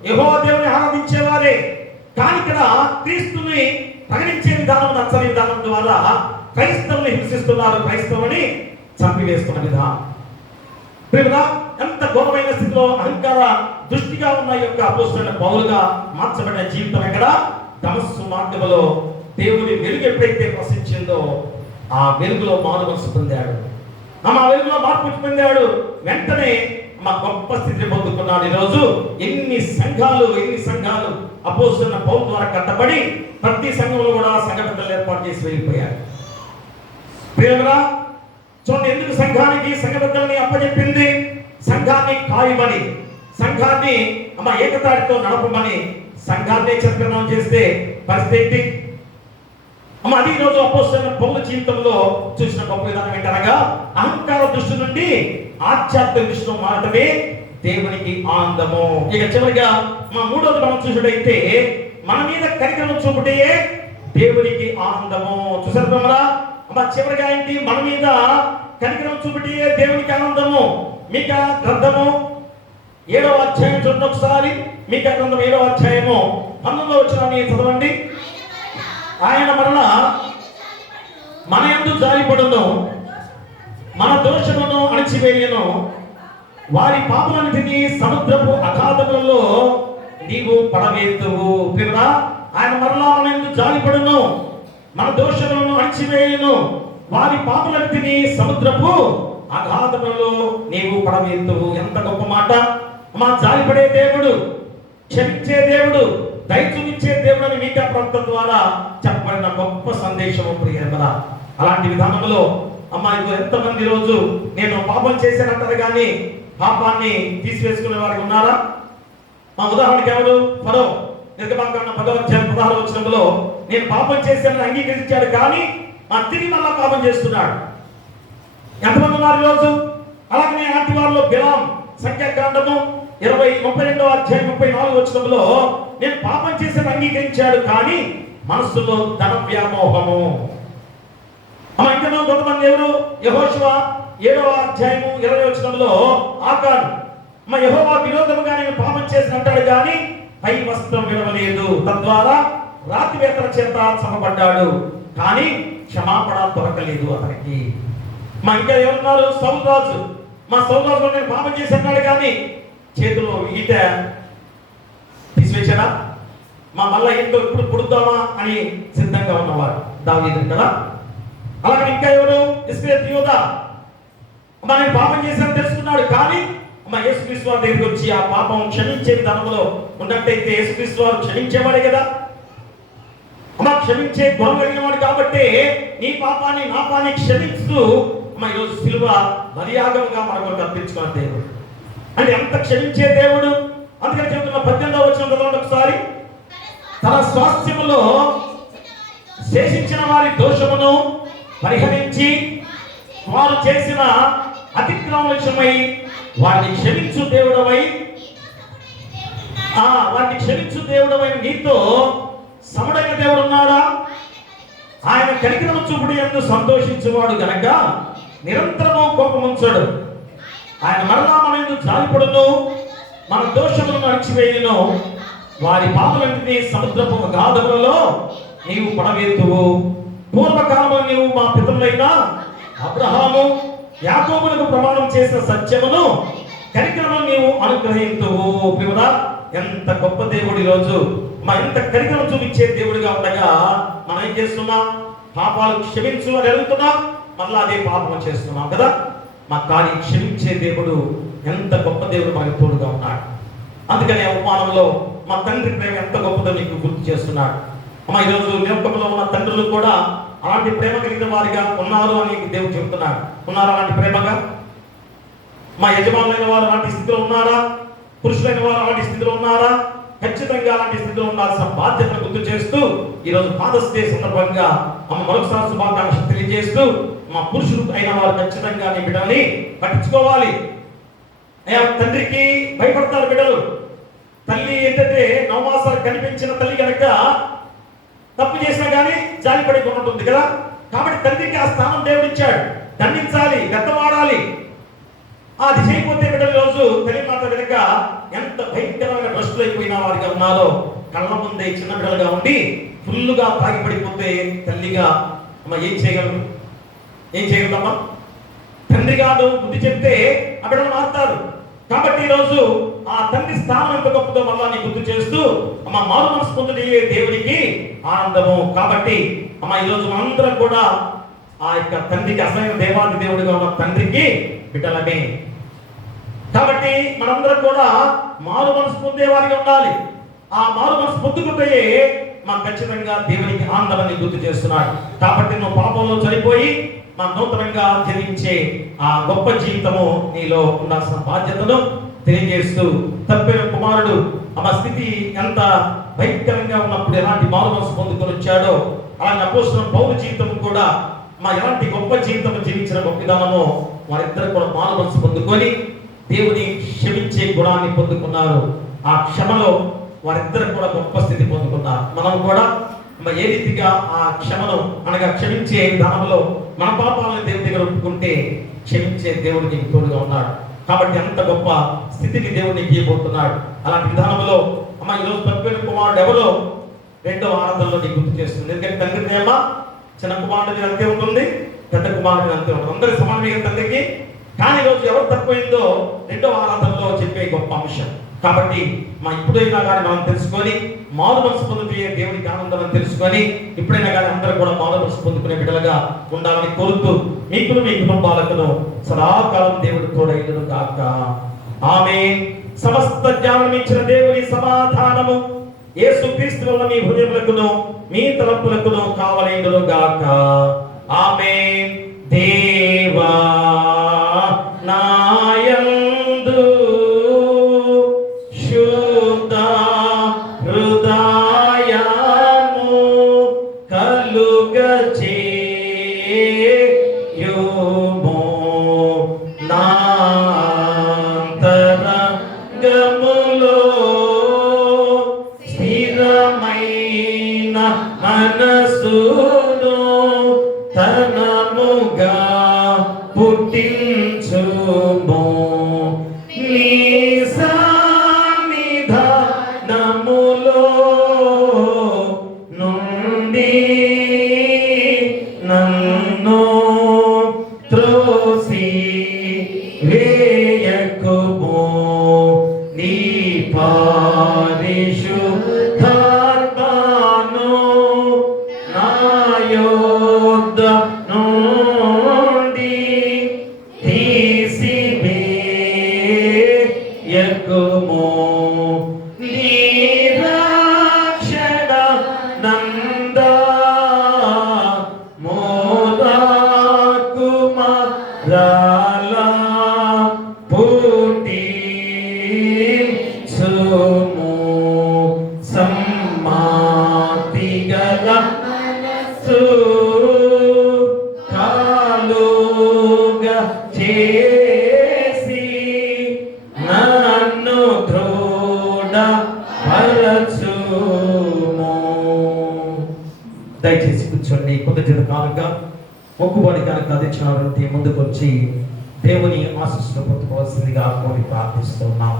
యెహోవా దేవుని ఆరాధించేవారే. కానీ ఇక్కడ క్రీస్తుని ప్రకటించే విధానం, నచ్చని విధానం ద్వారా క్రైస్తవుని హింసిస్తున్నారు, క్రైస్తవుని చంపివేస్తున్న విధానం. ప్రియులా, ఎంత ఘోరమైన స్థితిలో అహంకార దృష్టిగా ఉన్న యొక్క అపోస్తలుడైన పౌలుగా మార్చబడిన జీవితం ఎక్కడ? దమస్కు మార్గములో దేవుని వెలుగు ఎప్పుడైతే ప్రసరించిందో ఆ వెలుగులో మారు మనసు పొందాడు. ఆ వెలుగులో మార్పు పొందాడు. వెంటనే మా గొప్ప స్థితిని పొందుకున్నాడు. ఈరోజు ఎన్ని సంఘాలు అపోస్తలుడైన పౌలు ద్వారా కట్టబడి ప్రతి సంఘంలో కూడా సంఘ పెద్దలు ఏర్పాటు చేసి వెళ్ళిపోయారు. ప్రియరా చూడండి, ఎందుకు సంఘానికి సంఘ పెద్దల్ని అప్పచెప్పింది? సంఘాన్ని కాయమని, సంఘాన్ని ఏకతాటితో నడపమని. సంఘాన్ని చక్రం చేస్తే పరిస్థితి అది ఈరోజు అపోస్తలుడైన పౌలు జీవితంలో చూసిన గొప్ప విధానం ఏంటనగా, అహంకార దృష్టి నుండి ఆధ్యాత్మిక దృష్టిలో మారటమే దేవునికి ఆనందము. ఇక చివరిగా మూడోది మనం చూసినట్టయితే, మన మీద కనికరం చూపుటే దేవునికి ఆనందము. చూసారు బ్రహ్మరా? చివరిగా ఏంటి? మన మీద కనికరం చూపుటే దేవునికి ఆనందము. మీకా గ్రంథము 7వ అధ్యాయం చూడండి ఒకసారి. మీకా గ్రంథం 7వ అధ్యాయము 19వ వచనాన్ని చదవండి. ఆయన మరలా మన యందు జాలిపడును, మన దోషమును అణిచివేయును, వారి పాపలన్నిటినీ సముద్రపు అగాధములలో నీవు పడవేతువు. ప్రియరా, ఆయన మరలా మన యందు జాలిపడును, మన దోషములను అణిచివేయును, వారి పాపలన్నిటినీ సముద్రపు అగాధములలో నీవు పడవేతువు. ఎంత గొప్ప మాట! జాలిపడే దేవుడు, క్షమించే దేవుడు, దయ చూపించే దేవుడు అని మీకా ప్రవక్త ద్వారా చెప్పబడిన గొప్ప సందేశము ప్రియరా. అలాంటి విధానంలో ఇదిగో ఎంతమంది రోజు నేను పాపం చేశానంటారు కానీ పాపాన్ని తీసివేసుకునే వారికి ఉన్నారా? ఉదాహరణకి ఎవరు? ఫరో నిర్గమాకాండం 10వ అధ్యాయం 16వ వచనంలో నేను పాపం చేశానని అంగీకరించాడు, కానీ తిరిగి మళ్ళా పాపం చేస్తున్నాడు. ఎంతమంది ఉన్నారు ఈరోజు? అలాగే అలాంటి వారిలో బిలాం సంఖ్యాకాండము 32వ అధ్యాయం 34వ వచనంలో నేను పాపం చేశానని అంగీకరించాడు, కానీ మనస్సులో ధన వ్యామోహము. ఇంకా కొంతమంది ఎవరు? యెహోషువ 7వ అధ్యాయము 20వ వచనంలో ఆకాన్ యెహోవా విరోధముగా నేను పాపం చేసిన అంటాడు, కానీ పై వస్త్రం విడవలేదు, తద్వారా రాతివేతల చేత చంపబడ్డాడు, కానీ క్షమాపణ దొరకలేదు అతనికి. ఇంకా ఎవరున్నారు? సౌలు రాజు. సౌలు రాజు నేను పాపం చేసి అన్నాడు, కానీ చేతిలో ఈట తీసివేశారా? మళ్ళా ఏంటో ఇప్పుడు పుడుతామా అని సిద్ధంగా ఉన్నవాడు దావీదు కదా. అలాగే ఇంకా ఎవరు? ఇస్కరియోతు యూదా. నేను పాపం చేశానని తెలుసుకున్నాడు, కానీ యేసుక్రీస్తు వారి దగ్గరికి వచ్చి ఆ పాపం క్షమించే విధానంలో ఉన్నట్టయితే యేసుక్రీస్తు వారు క్షమించేవాడే కదా. క్షమించే గుణం కలిగిన వాడు కాబట్టి నీ పాపాన్ని నా పాపాన్ని క్షమిస్తూ ఈరోజు సిలువ మర్యాదగా మనకు అర్పించుకున్న దేవుడు అంటే ఎంత క్షమించే దేవుడు. అందుకని చెబుతున్న 18వ వచనం చదవండి ఒకసారి. తన స్వాస్థ్యములో శేషించిన వారి దోషమును పరిహరించి వారు చేసిన అతిక్రమణ విషయమై వారిని క్షమించు దేవుడవై నీతో సముడైన దేవుడు ఉన్నాడా? ఆయన కనికరము చూపుడు యందు సంతోషించువాడు గనక నిరంతరము కోపముంచడు. ఆయన మరలా మన యందు జాలిపడును, మన దోషములను అణిచివేయును, వారి పాపలన్నిటినీ సముద్రపు అగాధములలో నీవు పడవేతువు. పూర్వకాలంలో నీవు మా పితరులైన అబ్రహాము యాకోబులకు ప్రమాణం చేసిన సత్యమును కనికరమును నీవు అనుగ్రహింతువు. ప్రియుడా, ఎంత గొప్ప దేవుడు ఈరోజు ఎంత కనికరం చూపించే దేవుడిగా ఉండగా మనం ఏం చేస్తున్నాం? పాపాలు క్షమించు అని అడుగుతున్నాం, మళ్ళా అదే పాపం చేస్తున్నాం కదా. కానీ క్షమించే దేవుడు ఎంత గొప్ప దేవుడు మనకు తోడుగా ఉన్నాడు. అందుకని అవమానంలో మా తండ్రి ప్రేమ ఎంత గొప్పదో నీకు గుర్తు చేస్తున్నాడు. ఈరోజు లోకంలో ఉన్న తండ్రులు కూడా అలాంటి ప్రేమ కలిగిన వారిగా ఉన్నారు అని దేవుడు చెబుతున్నాడు. ఉన్నారా అలాంటి ప్రేమగా? మా యజమానులైన వారు అలాంటి స్థితిలో ఉన్నారా? పురుషులైన వారు అలాంటి స్థితిలో ఉన్నారా? ఖచ్చితంగా అలాంటి స్థితిలో ఉండాల్సిన బాధ్యతను గుర్తు చేస్తూ ఈరోజు ఫాదర్స్ డే సందర్భంగా మరొకసారి శుభాకాంక్షలు తెలియజేస్తూ మా పురుషులు అయిన వారు ఖచ్చితంగా నీ బిడ్డల్ని పట్టించుకోవాలి. తండ్రికి భయపడతారు బిడ్డలు. తల్లి ఏంటంటే నవమాసాలు కనిపించిన తల్లి కనుక తప్పు చేసినా కానీ జాలిపడే గుణం ఉంటుంది కదా. కాబట్టి తండ్రికి ఆ స్థానం దేవుడిచ్చాడు. దండించాలి, గద్దవాడాలి. అది చేయకపోతే బిడ్డల రోజు తల్లి మాట కనుక ఎంత భయంకరమైన భ్రష్టులు అయిపోయిన వారిగా ఉన్నారో కళ్ళ ముందే చిన్న బిడ్డలుగా ఉండి ఫుల్లుగా తాగిపడిపోతే తల్లిగా ఏం చేయగలరు? ఏం చేయగలమ్మా? తండ్రి కాదు బుద్ధి చెప్తే ఆ బిడ్డలు మారుతారు. కాబట్టి ఈరోజు ఆ తండ్రి స్థానం ఎంత గొప్పదో మళ్ళా నీ గుర్తు చేస్తూ మారు మనసు పొందుడే దేవునికి ఆనందము. కాబట్టి ఈరోజు మనందరం కూడా ఆ యొక్క తండ్రికి అసలైన దేవాది దేవుడిగా ఉన్న తండ్రికి బిడ్డలమే. కాబట్టి మనందరం కూడా మారు మనసు పొందేవారిగా ఉండాలి. ఆ మారు మనసు పొందుకుంటే మనం ఖచ్చితంగా దేవునికి ఆనందాన్ని గుర్తు చేస్తున్నాడు. కాబట్టి నువ్వు పాపంలో చనిపోయి మన నూతనంగా జరించే ఆ గొప్ప జీవితము నీలో ఉండాల్సిన బాధ్యతను తెలియజేస్తూ, తప్పిన కుమారుడు ఆ స్థితి ఎంత భయంకరంగా ఉన్నప్పుడు ఎలాంటి మారు మనసు పొందుకొని వచ్చాడో, అలాగే అపోస్తలుడైన పౌలు జీవితం కూడా ఎలాంటి గొప్ప జీవితం జీవించిన గొప్ప విధానమో వారిద్దరు కూడా మారు మనసు పొందుకొని దేవుని క్షమించే గుణాన్ని పొందుకున్నారు. ఆ క్షమలో వారిద్దరు కూడా గొప్ప స్థితి పొందుకున్నారు. మనం కూడా ఏ రీతిగా ఆ క్షమను అనగా క్షమించే విధానంలో మన పాపాలను దేవుని దగ్గర ఒప్పుకుంటే క్షమించే దేవుడికి తోడుగా ఉన్నాడు. కాబట్టి అంత గొప్ప స్థితిని దేవుడిని గీయబోతున్నాడు. అలాంటి విధానంలో ఈరోజు తప్పిన కుమారుడు ఎవరో రెండవ ఆరాధనలో నీకు గుర్తు చేస్తుంది. ఎందుకంటే తండ్రి ప్రేమ చిన్న కుమారుడికి అంతే ఉంటుంది, పెద్ద కుమారుడికి అంతే ఉంటుంది, అందరి సమానమే తండ్రికి. కానీ ఈరోజు ఎవరు తప్పిపోయిందో రెండవ ఆరాధనలో చెప్పే గొప్ప అంశం. కాబట్టి ఇప్పుడైనా కానీ మనం తెలుసుకొని మారు మనసు పొందుకునే దేవునికి ఆనందం తెలుసుకొని ఇప్పుడైనా కానీ అందరూ కూడా మారు మనసు పొందుకునే బిడ్డలుగా ఉండాలని కోరుతూ మీకును మీ కుటుంబాలకును సదాకాలం దేవుడు తోడైనను గాక. ఆమేన్. సమస్త జ్ఞానం ఇచ్చిన దేవుని సమాధానము యేసుక్రీస్తు వలన మీ హృదయములకును మీ తలపులకును కావలేనును గాక. ఆమేన్. దేవా నాయందు శుద్ధ హృదయము కలుగచేయుము, నాంతరంగములో స్థిరమైన మనసును తనముగా పుట్టించుము. నీ సన్నిధానములో నుండి నన్ను త్రోసి వేయకుము. నీ పరిశుద్ధాత్మను నా యొద్ద నుండి తీసివేయకుము. నీ రక్షణ నంద మోదకుమారాల పుట్టించుము. సమ్మాతిగల మనసు కాలుగా చేసి నన్ను దృఢపరచుము. దయచేసి కూర్చోండి. కొంత కానుక మొక్కుబడి కనుక అందించినటువంటి ముందుకు వచ్చి దేవుని ఆశీస్సులు పొందుకోవాల్సిందిగా కోరి ప్రార్థిస్తున్నాం.